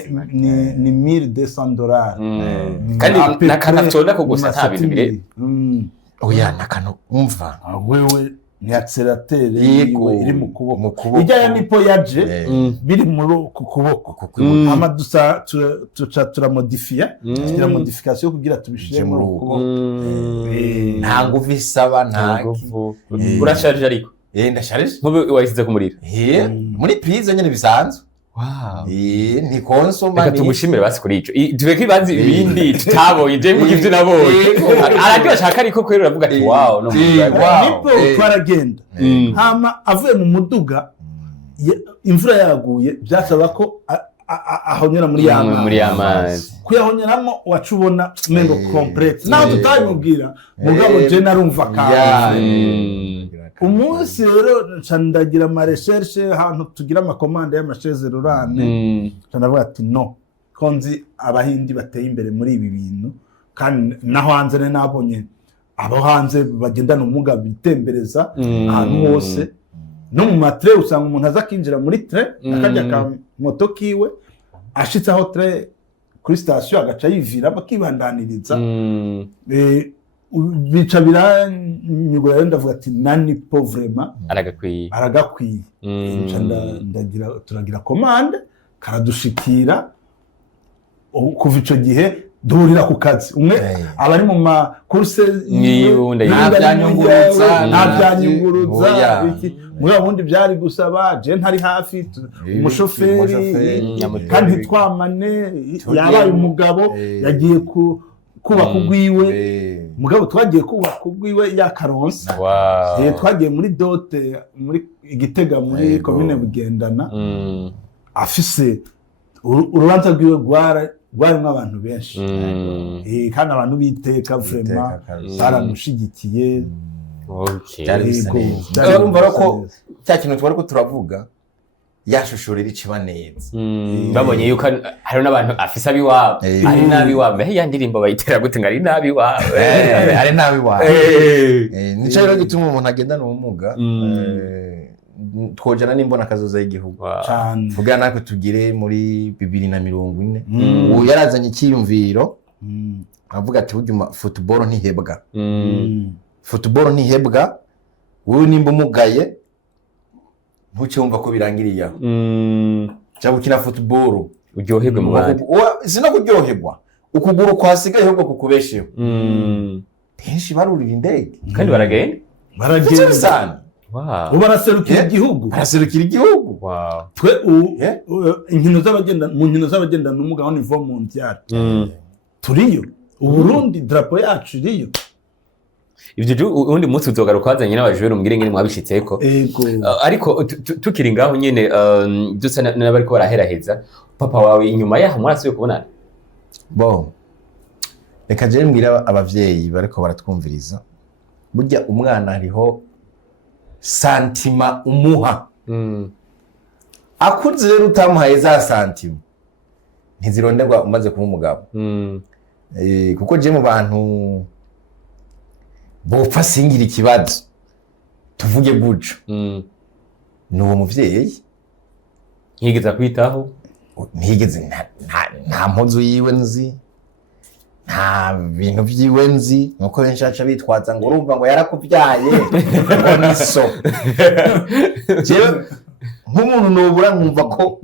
$1,200 kandi nakanafyona ko gusa nta bintu bire oya nakano umva wewe ni accelerateur iri mu kuboko ijya nipo yaje biri mu kuboko ama dusa tuca modifier tugira modification kugira tubishire mu kuboko nta nguvu isaba nta nguvu urasharije ariko ndasharije nk'ubu wayisize kumurira muri prize nyene bisanzwe ni konsoma reka tumushimire basi kuri ico tureke ibanze ibindi tutabonye je mvuga ivyo nabonye araryo ashaka ariko kwera uravuga ati wow no nipo twaragenda hama avuye mu muduga imvura yaguye byasaba ko ahonyera muri amazi kuyahonyeramo wacubona mengo complete naho tutayimubwira mugabo je narumva kandi umunsi rero ncandagira ama recherche ahantu tugira amakomande y'amasheze rurane canavuga ati no konzi abahindi bateye imbere muri ibi bintu kandi naho hanze nabonye abo hanze bagendana ubumuga bitembereza ahantu hose no mu matre usanga umuntu aza kinjira muri train akajya ka moto kiwe ashitse aho train kuri station agaca yivira bakibandaniriza bica biranyugura rero ndavuga ati nani pauvremen aragakwiye turagira komande karadushikira kuva ico gihe duhurira ku kazi umwe abari mu makurse ntabyanyunguruza muri abundi byari gusaba je ntari hafi umushoferi kandi ntitwamane yabaye umugabo yagiye kubaka ugwiwe mugabo twagiye kubaka ugwiwe yakaronsa twagiye muri dote muri Igitega muri komine Bugendana afise urubanza rwiwe rwarimo abantu benshi kandi abantu biteka vraiment baramushigikiye urumva ko cya kintu twari ko turavuga yashushurira ikiba neza babonye yuko hari n'abantu afisa biwabo ari nabi wabo ya ndirimbo bayitera gute ngari nabi wabo ari nabi wabo nico rero gituma umuntu agendana ubumuga twojana n'imbona kazoza y'igihugu vuga natwe tugire muri 2040 ubu yarazanye ikiyumviro avuga ati burya football ntihebwa football ntihebwa wowe nimba umugaye ntucyumva ko birangiriye aho cyangwa gukina football uryoherwe mu bandi sino kuryoherwa ukuguru kwasigaye ahubwo kukubesheho benshi barurira indege kandi baragenda sana baraserukira igihugu twe inkino z'abagenda n'umuga wa niveau mondial turiyo Uburundi drapo yacu iriyo ivyo undi munsi uzogaruka wazanye n'abajuru mbwire ngene mwabishitseko ariko tukiri ngaho nyene dusa n'abariko baraheraheza papa wawe inyuma yaho mwarasuye kubonana reka je mbwira abavyeyi bariko baratwumviriza burya umwana hariho santima umuha akuze rero utamuhaye za santima ntizironderwa umaze kuba umugabo kuko je mu bantu bopfa singira ikibazo tuvuge guco ni uwo muvyeyi ntigeze kwitaho ntigeze nta mpuzu yiwe nzi nta bintu vyiwe nzi nuko benshi aca bitwaza ngo urumva ngo yarakuvyaye ngo niso jewe nk'umuntu nobura nkumva ko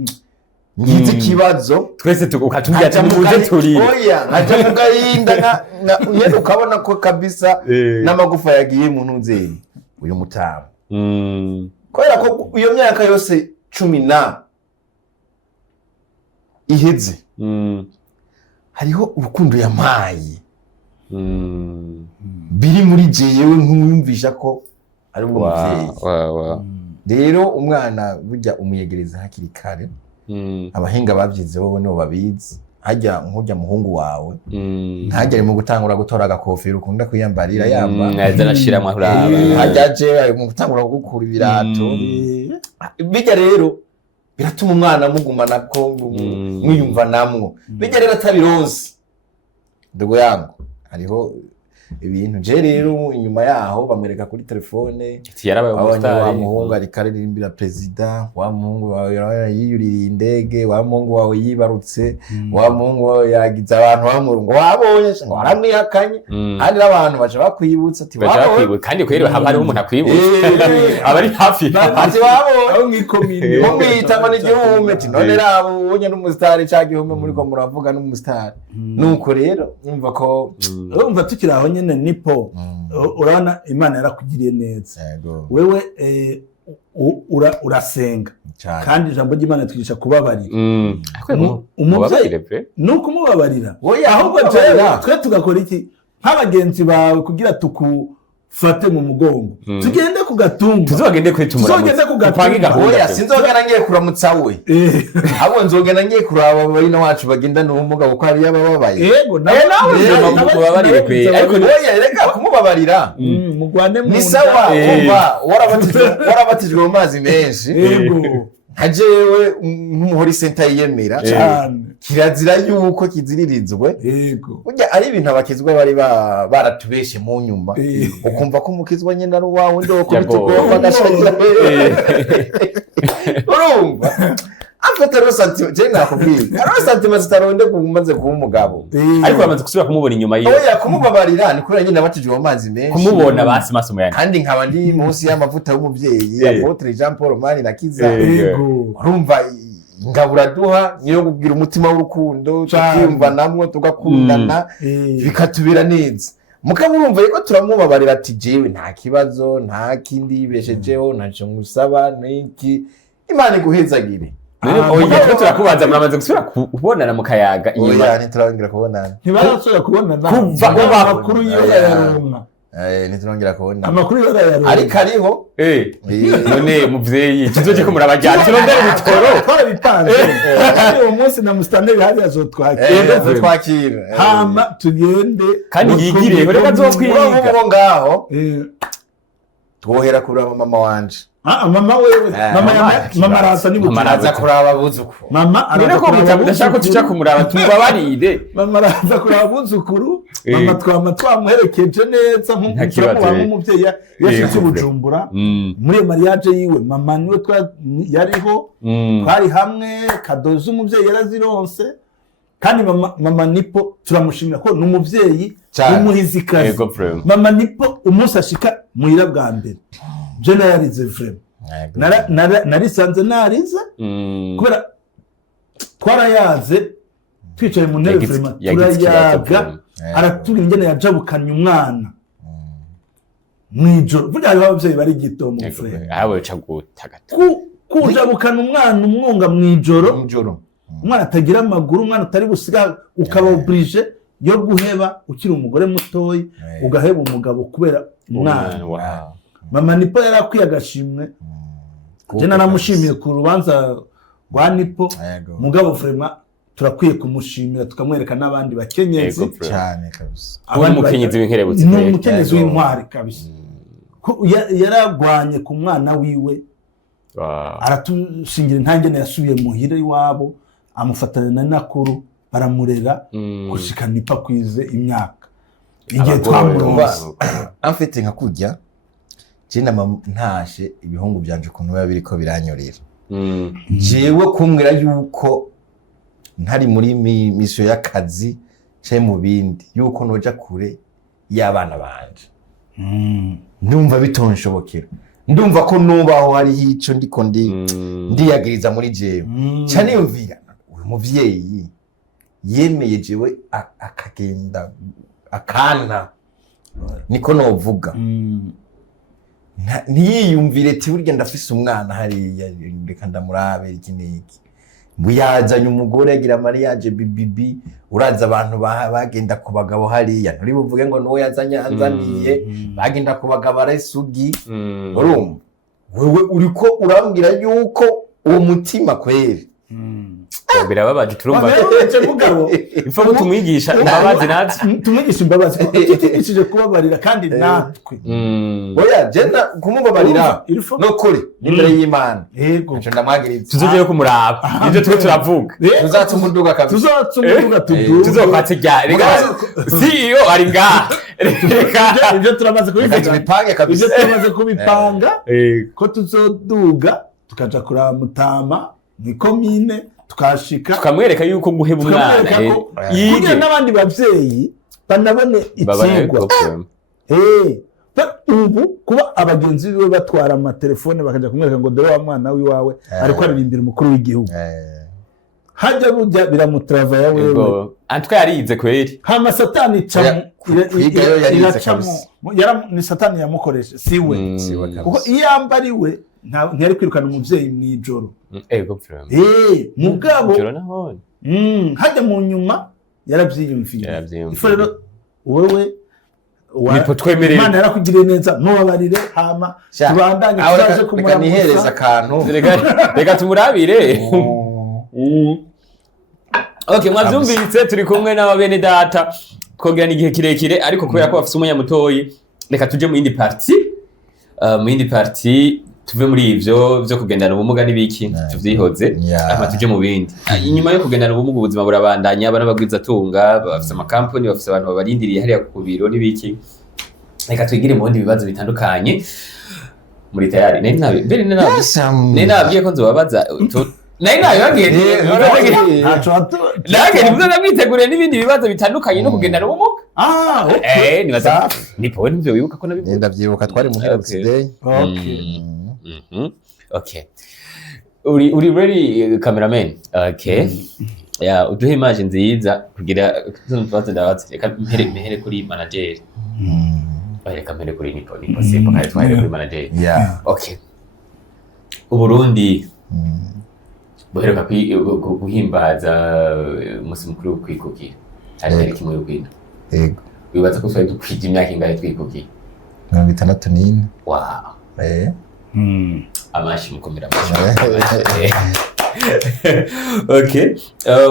ngize ikibazo twese tukatubwira ati muje turi oya nkaja mu gahinda nyene ukabona ko kabisa n'amagufa yagiye mu ntuzeyi uyu mutama kubera ko iyo myaka yose 10 iheze hariho urukundo yampaye biri muri jewe nk'uyumvisha ko ari ubwo muvyeyi rero umwana burya umuyegereza hakiri kare abahinga bavyize wowe no babizi hajya nkujya muhungu wawe ntajya ari mu gutangura gutora agakofero ukunda kwiyambarira yamba naza nashiramwe uraba hajya je mu gutangura gukura ibirato bijya rero biratuma umwana mugumana ko mwiyumva namwo bijya rero atabironse ndogo yangu hariho ibintu je rero inyuma yaho bamwereka kuri telefone yarabaye umustar wa muhungu ari karirimbira president wa muhungu wawe yiyurira indege wa muhungu wawe yibarutse wa muhungu wawe yagize abantu bamurungo wabonye ngo aramwihakanye kandi n'abantu baje bakwibutsa ati wabonye kandi kweri haba hari umuntu akwibutsa abari hafi ati wabonye aho mwikomine ho mwitama n'igihume ati none rabo ubonye n'umustar cyagihume muri ko muravuga n'umustar nuko rero umva ko umva tukiraho nyene nipo urana Imana yarakugiriye neza wewe urasenga kandi ijambo ry'Imana twigisha kubabarira umuvyeyi nuko umubabarira ahubwo twe tugakora iki nk'abagenzi bawe kugira tukufate mu mugongo tugende ku gatumba tuzogende kwitumura oya sinzogenda ngiye kuramutsa we abo nzogenda ngiye kuraba barino wacu bagenda n'ubumuga kuko hari yabababaye yego nawe kubabarire kwe ariko oya reka kumubabarira mugwane mu ni sawa umva warabatijwe mu mazi menshi yego hajewe nk'umuhori center yemera cyane kirazira yuko kiziririzwe yego burya ari ibintu abakizwa bari baratubeshe mu nyuma ukumva ko umukizwa nyine ari wawe ndo ko bitugomba gashakira urumva afite rosanti je nakubwira rosanti mazitaronde kumaze kuba umugabo ariko bamaze gusubira kumubona inyuma yiwe oya kumubabarira ni kuri nyine abatijwe mu mazi menshi kumubona basi maso muyane kandi nkaba ndi munsi y'amavuta y'umuvyeyi Apotre Jean Paul Mani nakiza yego urumva ingabura duha niyo kubwira umutima w'urukundo tukiyumvanamwo tugakundana bikatubira neza mukaba urumva yuko turamwubabarira ati jewe nta kibazo nta kindi yibeshejeho ntacyo ngusaba n'iki Imana iguhezagire oya turakubanza muramaze gusubira kubonana mu kayaga inyuma oya ntituragira kubonana ntibarasubira kubonana kuva amakuru yiwe yaronka ntiturongira kubonana amakuru yiwe yaronka ariko ariho none muvyeyi kizoje ko murabajyana turondera ibitoro twarabipanze uwo munsi na Mustanteri hari azotwakira hama tugende kandi yigiriye reka azotwiga ngaho twohera kuraba mama wanje mama wewe mama arasa ni mama araza kuraba abuzukuru mama araza ndashaka ko tuja kumuraba tumubabarire mama araza kuraba abuzukuru mama twamuherekeje neza nk'umuvyeyi yashitse Bujumbura muri mariage yiwe mama niwe yariho twari hamwe kadoze umuvyeyi yarazironse kandi mama Nipo turamushimira ko n'umuvyeyi w'umuhizikazi mama Nipo umunsi ashika muhira bwa mbere je narize vrema narisanze narize kubera twarayaze twicaye mu ntebe vrema turayaga aratubwira ingene yajabukanye umwana mwijoro vuga hariho abavyeyi bari gito mu vrema aho ca gutagata kujabukana umwana umwonga mwijoro umwana atagira amaguru umwana utari busiga ukaba oblige yo guheba ukiri umugore mutoyi ugaheba umugabo kubera umwana mama Nipo yarakwiye agashimwe je naramushimiye ku rubanza rwa Nipo mugabo vrema turakwiye kumushimira tukamwereka n'abandi bakenyezi cyane kabisa abandi mukenyezi w'inkerebutsi n'umukenyezi w'intwari kabisa yaragwanye ku mwana wiwe aratushingira intangene yasubiye muhira iwabo amufatana nakuru baramurera gushika Nipo kwize imyaka igihe twamuronse afite nka kujya jina ntashe ibihungu byanje kuntu biba biriko biranyorera jewe kumbwira yuko ntari muri mission y'akazi cye mu bindi yuko noja kure y'abana banje ndumva bitonshobokera ndumva ko nubaho hari hico ndiko ndiyagiriza muri jewe cyane yumvira uyu muvyeyi yemeye jewe akagenda akana niko novuga ntiyiyumvire ati burya ndafise umwana hariya reka ndamurabe iki n'iki buyazanye umugore agira mariage bibibi uraza abantu bagenda ku bagabo hariya nturi buvuge ngo nuwo yazanye anzaniye bagenda ku bagabo aresugi urumva wewe uriko urambwira yuko uwo mutima kweri birababaje turumva ifa ngo tumwigisha imbabazi natwe tumwigisha imbabazi tutishije kubabarira kandi natwe oya jenda kumubabarira no kuri imbere y'Imana yego cyo ndamwagiriza tuzogiye kumuraba ivyo twe turavuga tuzatumuduga kabisa tuzokwatse rega CEO ari ngaha ivyo turamaze kubipanga kabisa ivyo turamaze kubipanga ko tuzoduga tukaja kuraba Mutama ni komine tukashika tukamwereka yuko guheba umwana kugira n'abandi bavyeyi banabone ikigwa ubu kuba abagenzi biwe batwara amatelefone bakaja kumwereka ngo dore wa mwana wiwawe ariko aririmbira umukuru w'igihugu hajya burya biramutravaya wewe antwe yarize kweri hama satani iracamo ni satani yamukoresha siwe kuko iyo ambariwe ntiyari kwirukana umuvyeyi mwijoro mugabo hajya mu nyuma yaravyiyumviye ifu rero wewe nipo twemereye Imana yarakugiriye neza mubabarire hama tubandanye turaje kumuramuza nihereza akantu reka tumurabire okay mwavyumvise turi kumwe n'ababene data twongera igihe kirekire ariko kubera ko bafise umunya mutoyi reka tuje mu yindi parti tuve muri ivyo byo kugendana ubumuga n'ibiki tuvyihoze ama tuje mu bindi inyuma yo kugendana ubumuga ubuzima burabandanya abana bagwiza tunga bafise amakampani bafise abantu babarindiriye hariya ku biro n'ibiki reka twigire mu bindi bibazo bitandukanye muri tayari nabwiye ko nzobabaza nabibagiye nibwo namwiteguriye n'ibindi bibazo bitandukanye no kugendana ubumuga nibaza nipo nivyo wibuka ko nabivuga ndavyibuka twari mu Health Day okay uri ready cameraman? Okay. Yeah, uduhe image nziza kugira tunafuata ndabatse. Reka mhere kuri manager. Reka mhere kuri Nipo simple kandi twahera kuri manager. Yeah. Okay. Uburundi buheruka guhimbaza umunsi mukuru wo kwikukira. Ari kimwe y'ukwina. Yego. Wibaza ko twari dukwije imyaka ingahe twikukira? 64. Wow. Amashi mukomera amashi. Okay.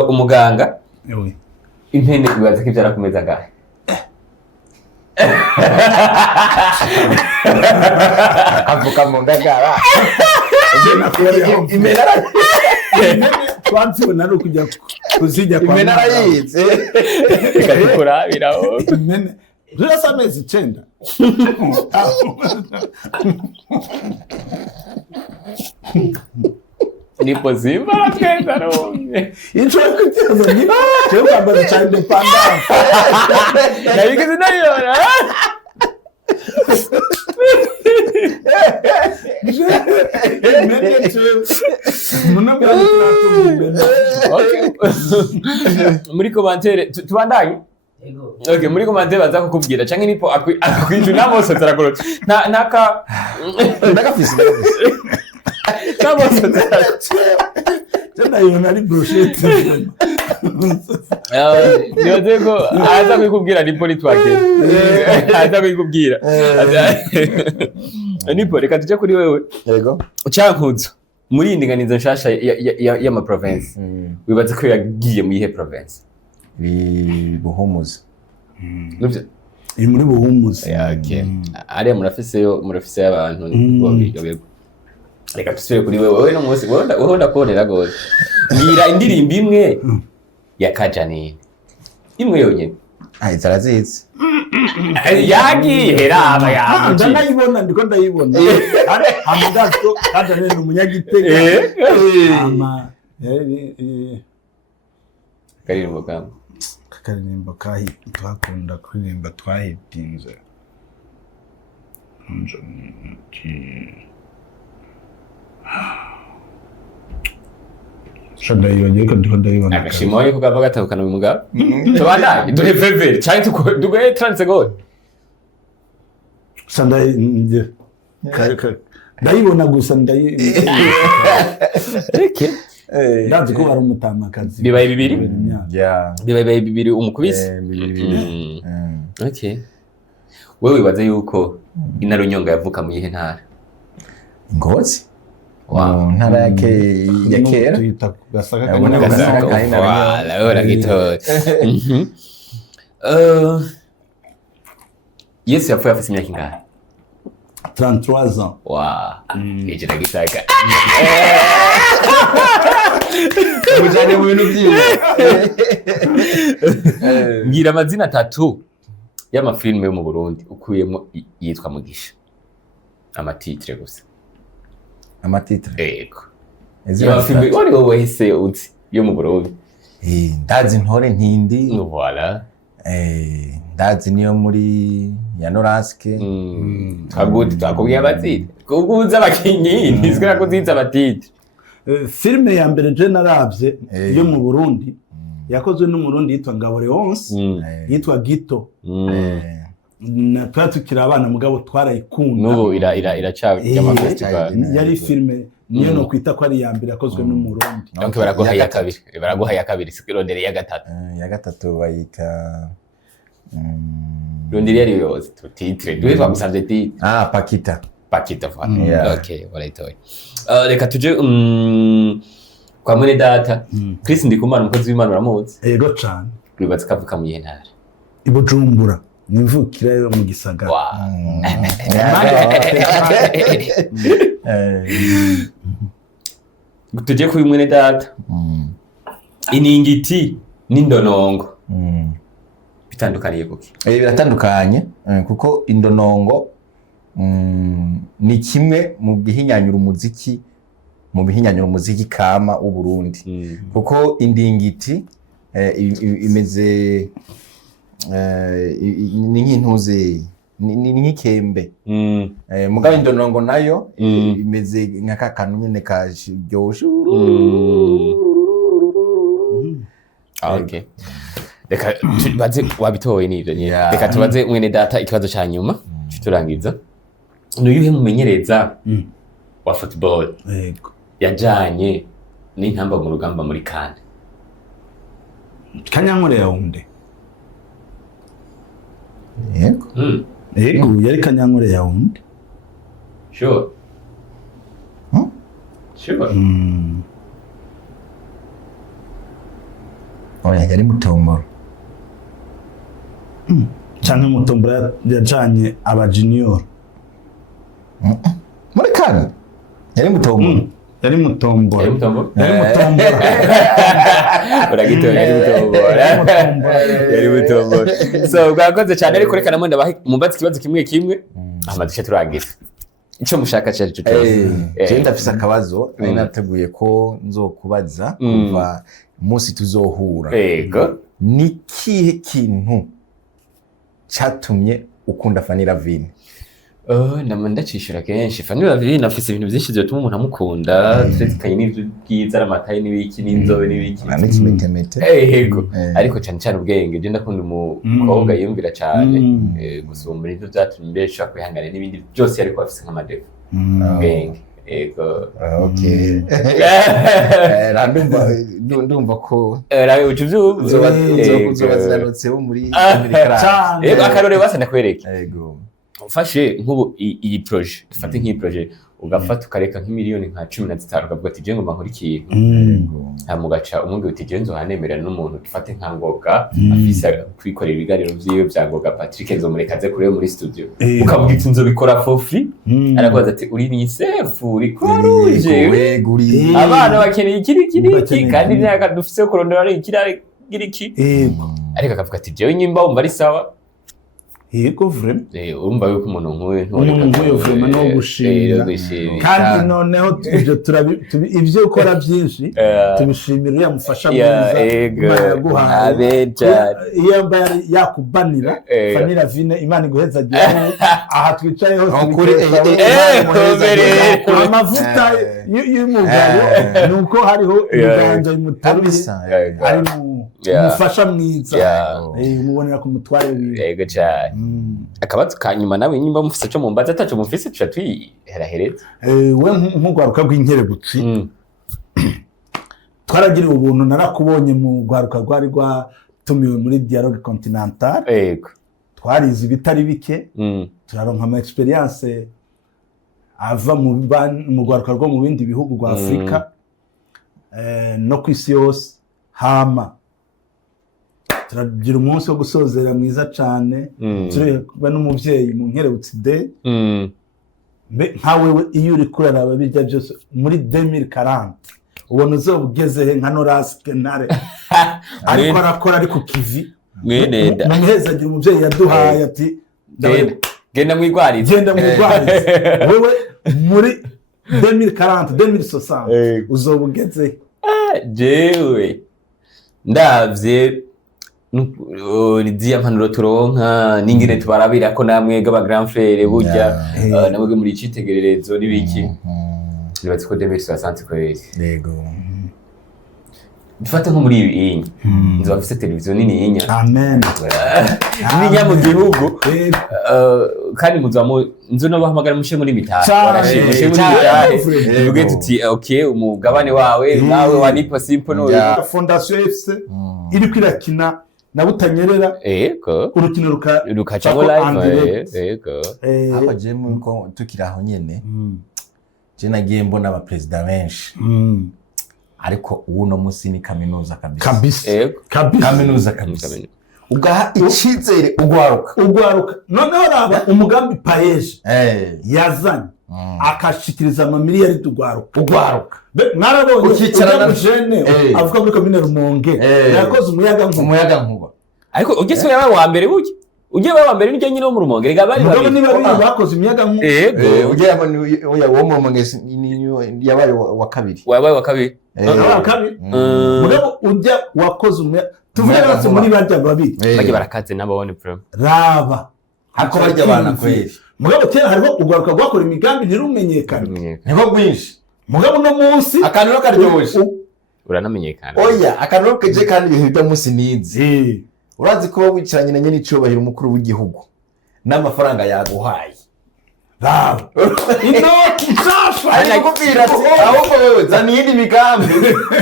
Umuganga. Oui. Impene wibaza ko ivyarakomeza ngahe? Avuka mu ngagara. Imena twanzi nari kujya kuzijya kwa Imena arayitse. Ikakurabiraho. Imena Rasa amezi 9. Nipo simba twenda rumwe. Intro kutiza ni cyo kwambara cha independence. Nabigize ndayibona. Muri commentaire tubandanye. Okay, muri commentaire baza kukubwira canke Nipo akwinjuna bose taragorotse. Naka Ndagafise. Nabose Tena yona ari brochette. Nibaze ko aza kwikubwira Nipo nitwakira. Aza kwikubwira. Nipo reka tuje kuri wewe. Yego. Ucankuzo muri indinganizo nshasha y'ama province. Wibaze ko yagiye mu ihe province. Buhumuza. Nivyo. Iri muri Buhumuza. Okay. Ariya murafise abantu babiri. Reka tusubire kuri wewe no munsi wowe ndakonera gose. Ngira indirimbo imwe ya Kajanine. Imwe yonyene. Zarazizi. Yagiye heraba ya. Ndayibona ndiko ndayibona. Amugazo Kajanine umunyagitega. Ama Karirimbo kamwe. Karirimbo kahi twakunda kuririmba twahipinze. Shanda yongeye ko ndiko ndayibona. Agashimoye kugava gatandukana uyu mugabo. Tubandanye dore veve cyane dugoye 30 seconds. Shanda nje. Ndayibona gusa Okay. Ndazi ko ari umutamakazi. Bibaye bibiri? Yeah. Bibaye bibiri umukubise? Okay. Wewe wibaza yuko Inarunyonga yavuka mu yihe ntara? Ngozi. Wow, ntara yake ya kera. Tuyita Gasaka Gasaka. Wala ora gito. Yesu yapfuye afite imyaka ingahe? 33 ans. Wow. Ejera gitaka. Mujane mu bintu byinshi. Ngira amazina 3 y'amafilme yo mu Burundi ukuyemo yitwa Mugisha. Amatitre gusa. Amatitre. Yego. Y'amafilme wari wowe hise uzi yo mu Burundi. Ndazi Ntore Ntindi. Voilà. Ndazi niyo muri ya Noraske. Kaguti twakubwiye abatite. Kuguza abakinyi nizwe ko ziza abatite. Filme ya mbere je naravye yo mu Burundi yakozwe n'umurundi yitwa Ngabo Leonce yitwa Gito. Na twatukira abana mugabo twarayikunda. Nubu iracawe y'amafestival. Yari filme niyo no kwita ko ari ya mbere yakozwe n'umurundi. Donc baraguha ya kabiri. Baraguha ya kabiri sikirondere ya gatatu. Ya gatatu bayita Rondiri yari yose titre. Duhe twamusanze titre. Pakita. Pakita fana. Okay, walaitoye. Reka tuje kwa mwene data. Chris Ndikumana umukozi w'Imana uramuzi? Yego cyane. Wibatse kavuka mu yentara. Ibujumbura. Nimvukira yo mu Gisagara. Tuje kuri mwene data. Iningiti n'indonongo. Bitandukaniye kuki? Biratandukanye kuko indonongo ni kimwe mu bihinyanyura umuziki kama w'u Burundi. Kuko indingiti imeze ni nk'intuze ni nk'ikembe mugabo indonongo nayo imeze nk'aka kantu nyene karyoshe. Okay, reka tubaze wabitoye n'ivyo nyene. Reka tubaze mwene data ikibazo ca nyuma turangiza. N'uyuhe mumenyereza wa football yajanye n'intamba mu rugamba muri Kane? Kanyankore Yaounde. Yego. Yego, yari Kanyankore Yaounde. Sure. Sure. Oya, yari Mutombora. Canke Mutombora yajanye aba junior. Muri Kane? Yari Mutombora. Yari Mutombora. Yari Mutombora. Yari Mutombora. Uragitoye yari Mutombora. Yari Mutombora. So bwakoze cyane ariko reka namwe ndabahe mubatse ikibazo kimwe amadushe turangiza. Ico mushaka cyari cyo cyose. Je ndafise akabazo nari nateguye ko nzokubaza kuva umunsi tuzohura. Yego. Ni kihe kintu cyatumye ukunda Fanny Ravine? Ndacishura kenshi. Fanny Ravine afise ibintu byinshi byatuma umuntu amukunda, twetikaye n'ibyo bwiza aramataye n'ibiki n'inzobe n'ibiki. N'ikimetemete. Yego. Ariko cyane ubwenge. Je ndakunda umukobwa yumvira cyane gusumba ibyo byatumye mbesha kwihangana n'ibindi byose ariko afise nk'amadefa. Ubwenge. Yego. Okay. Ndumva ko uzobaziranutse bo muri Amerika. Yego, akarore basa ndakwereka. Yego. Ufashe nk'ubu iyi projet, dufate nk'iyi projet ugafata ukareka nk'imiliyoni nka 15 ukavuga ati je ngomba nkora ikintu. Mugaca umwe uti je nzohanemerera n'umuntu dufate nka Ngoga afise kwikorera ibiganiro vyiwe vya Ngoga Patrick nzomurekaze kure muri studio. Ukavuga iti nzobikora for free. Arakubaza ati uri ni safe uri kuruje. Abana bakeneye ikiri kandi nyaka dufise kurondera ikirare giriki. Ariko akavuga ati je nyimba umva ari sawa. Yego vraiment. Urumva yuko umuntu nk'uyu ntuye vraiment no gushimira. Kandi noneho ivyo ukora byinshi tubishimira yamufasha mwiza. Yego. Abeja. Iyo yakubanira Fanny Ravine Imana iguheza gihe aha twicaye hose kuri amavuta y'umugabo nuko hariho ibiganja bimutarisa ari mufasha mwiza. Mubonera ku mutware wiwe. Yego cyane. Akabazo kanyuma nawe nyimba mufise cyo mumbaza ataco mufise tuca twiherahereza. We nk'ugwaruka rw'inkerebutsi twaragiriwe ubuntu narakubonye mu gwaruka rwari rwatumiwe muri Dialogue Continental. Yego. Twarize ibitari bike turaronka ama experience ava mu gwaruka rwo mu bindi bihugu rwa Afrika no kwisi yose. Hama turagira umunsi wo gusozera mwiza cyane tureba n'umuvyeyi mu Nkerebutsi Day. Nka wewe iyo uri kuraraba birya byose muri 2040 ubona uzobugeze nka Noras Kenare ariko arakora ari ku kivi mweneda muhezagira umuvyeyi yaduhaye ati genda mwigwarize wewe muri 2040 2060 uzobugeze. Jewe ndavye niziya mpanuro turonka n'ingene tubarabira ko namwe gaba grand frère burya namwe muri citegererezo nibiki nibatse ko 2060 kweri. Yego. Dufate nko muri iyi nzo bafise televiziyo nini yinya. Amen. Ninya mu gihugu kandi muzamo nzo no bahamagara mushe muri mitatu warashimye muri mitatu uvuge tuti okay umugabane wawe nawe wanipa simple no Fondation FC iri kwirakina na Butanyerera. Yego. Urukino rukacamo live. Yego. Aba je muko tukiraho nyene. Je nagiye mbona aba president benshi. Ariko uno musi ni kaminuza kabisa. Yego. Kaminuza kabisa. Ugaha icizere ugwaruka. Noneho raba umugambi paeje. Yazanye. Akashikiriza amamiliyari ugwaruka. Narabonye ukicarana mujene avuga muri commune Rumonge yakoze umuyaga nkuba. Ariko ugese yabaye wa mbere buke. Ugiye wa mbere n'ijye nyine wo mu Rumonge rega bari bakoze umuyaga nkuba. Ugiye oya wo mu Rumonge yabaye wa kabiri. Wabaye wa kabiri. Wa kabiri. Mugabo ujya wakoze umuyaga tuvuge bose muri barya babiri. Bagi barakaze nabone problem. Raba hako barya abana kweli mugabo kera hariho ugaruka gwakora imigambi ntirumenyekane niho gwinshi mugabo no munsi akantu karyoshe uranamenyekana oya akantu keje kandi ibihe byo munsi nizi urazi ko wicaranye na nyene icubahiro umukuru w'igihugu n'amafaranga yaguhaye Bravo. Inoti nshasha. Arikubwira ati ahubwo wewe zana iyindi migambi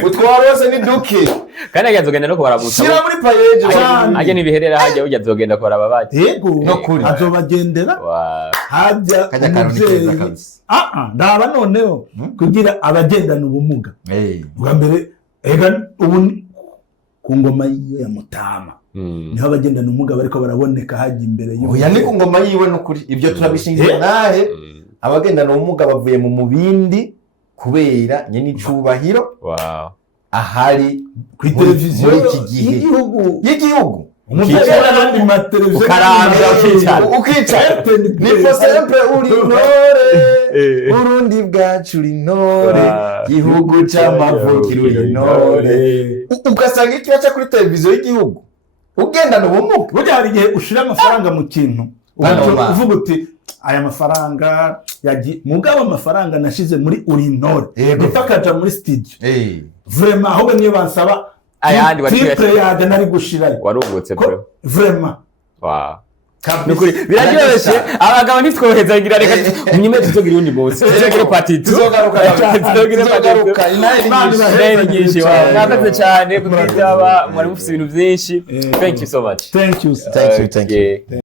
utwarose ni duke. Kandi agazogenda no kubaramusa. Shira muri payeje aje nibiherera haje ujya azogenda koraba bati. Yego no kuri. Azobagendera. Hajya umuvyeyi. Ndaba noneho kugira abagendana ubumuga. Bwa mbere ega ubu ku ngoma yiyo ya Mutama. Niho abagendana ubumuga bariko baraboneka haje imbere y'ubu. Oya ni ku ngoma yiwe no kuri. Ibyo turabishingiye nahe. Abagendana ubumuga bavuye mu mubindi kubera nyene icubahiro. Wow. Ahari ku televiziyo y'igihugu umutera n'andi mateleviziyo ukaranga ukicara ni sempre uri ntore Burundi bwacu uri ntore gihugu c'amavukiro uri ntore ugasanga ikibaca kuri televiziyo y'igihugu ugendana ubumuga burya hari igihe ushira amafaranga mu kintu uvuga uti aya mafaranga mugabo amafaranga nashize muri uri ntore ndifakaja muri studio vraiment ahubwo niyo bansaba ayandi triple yade nari gushirayo warugutse bro vraiment wow nukuri biraryoshye abagabo ntitwoheza ngira reka nyime tuzogira undi munsi tuzogira party tuzogaruka inari nyinshi mwakoze cyane kutwitaba mwari mufite ibintu byinshi thank you so much thank you thank you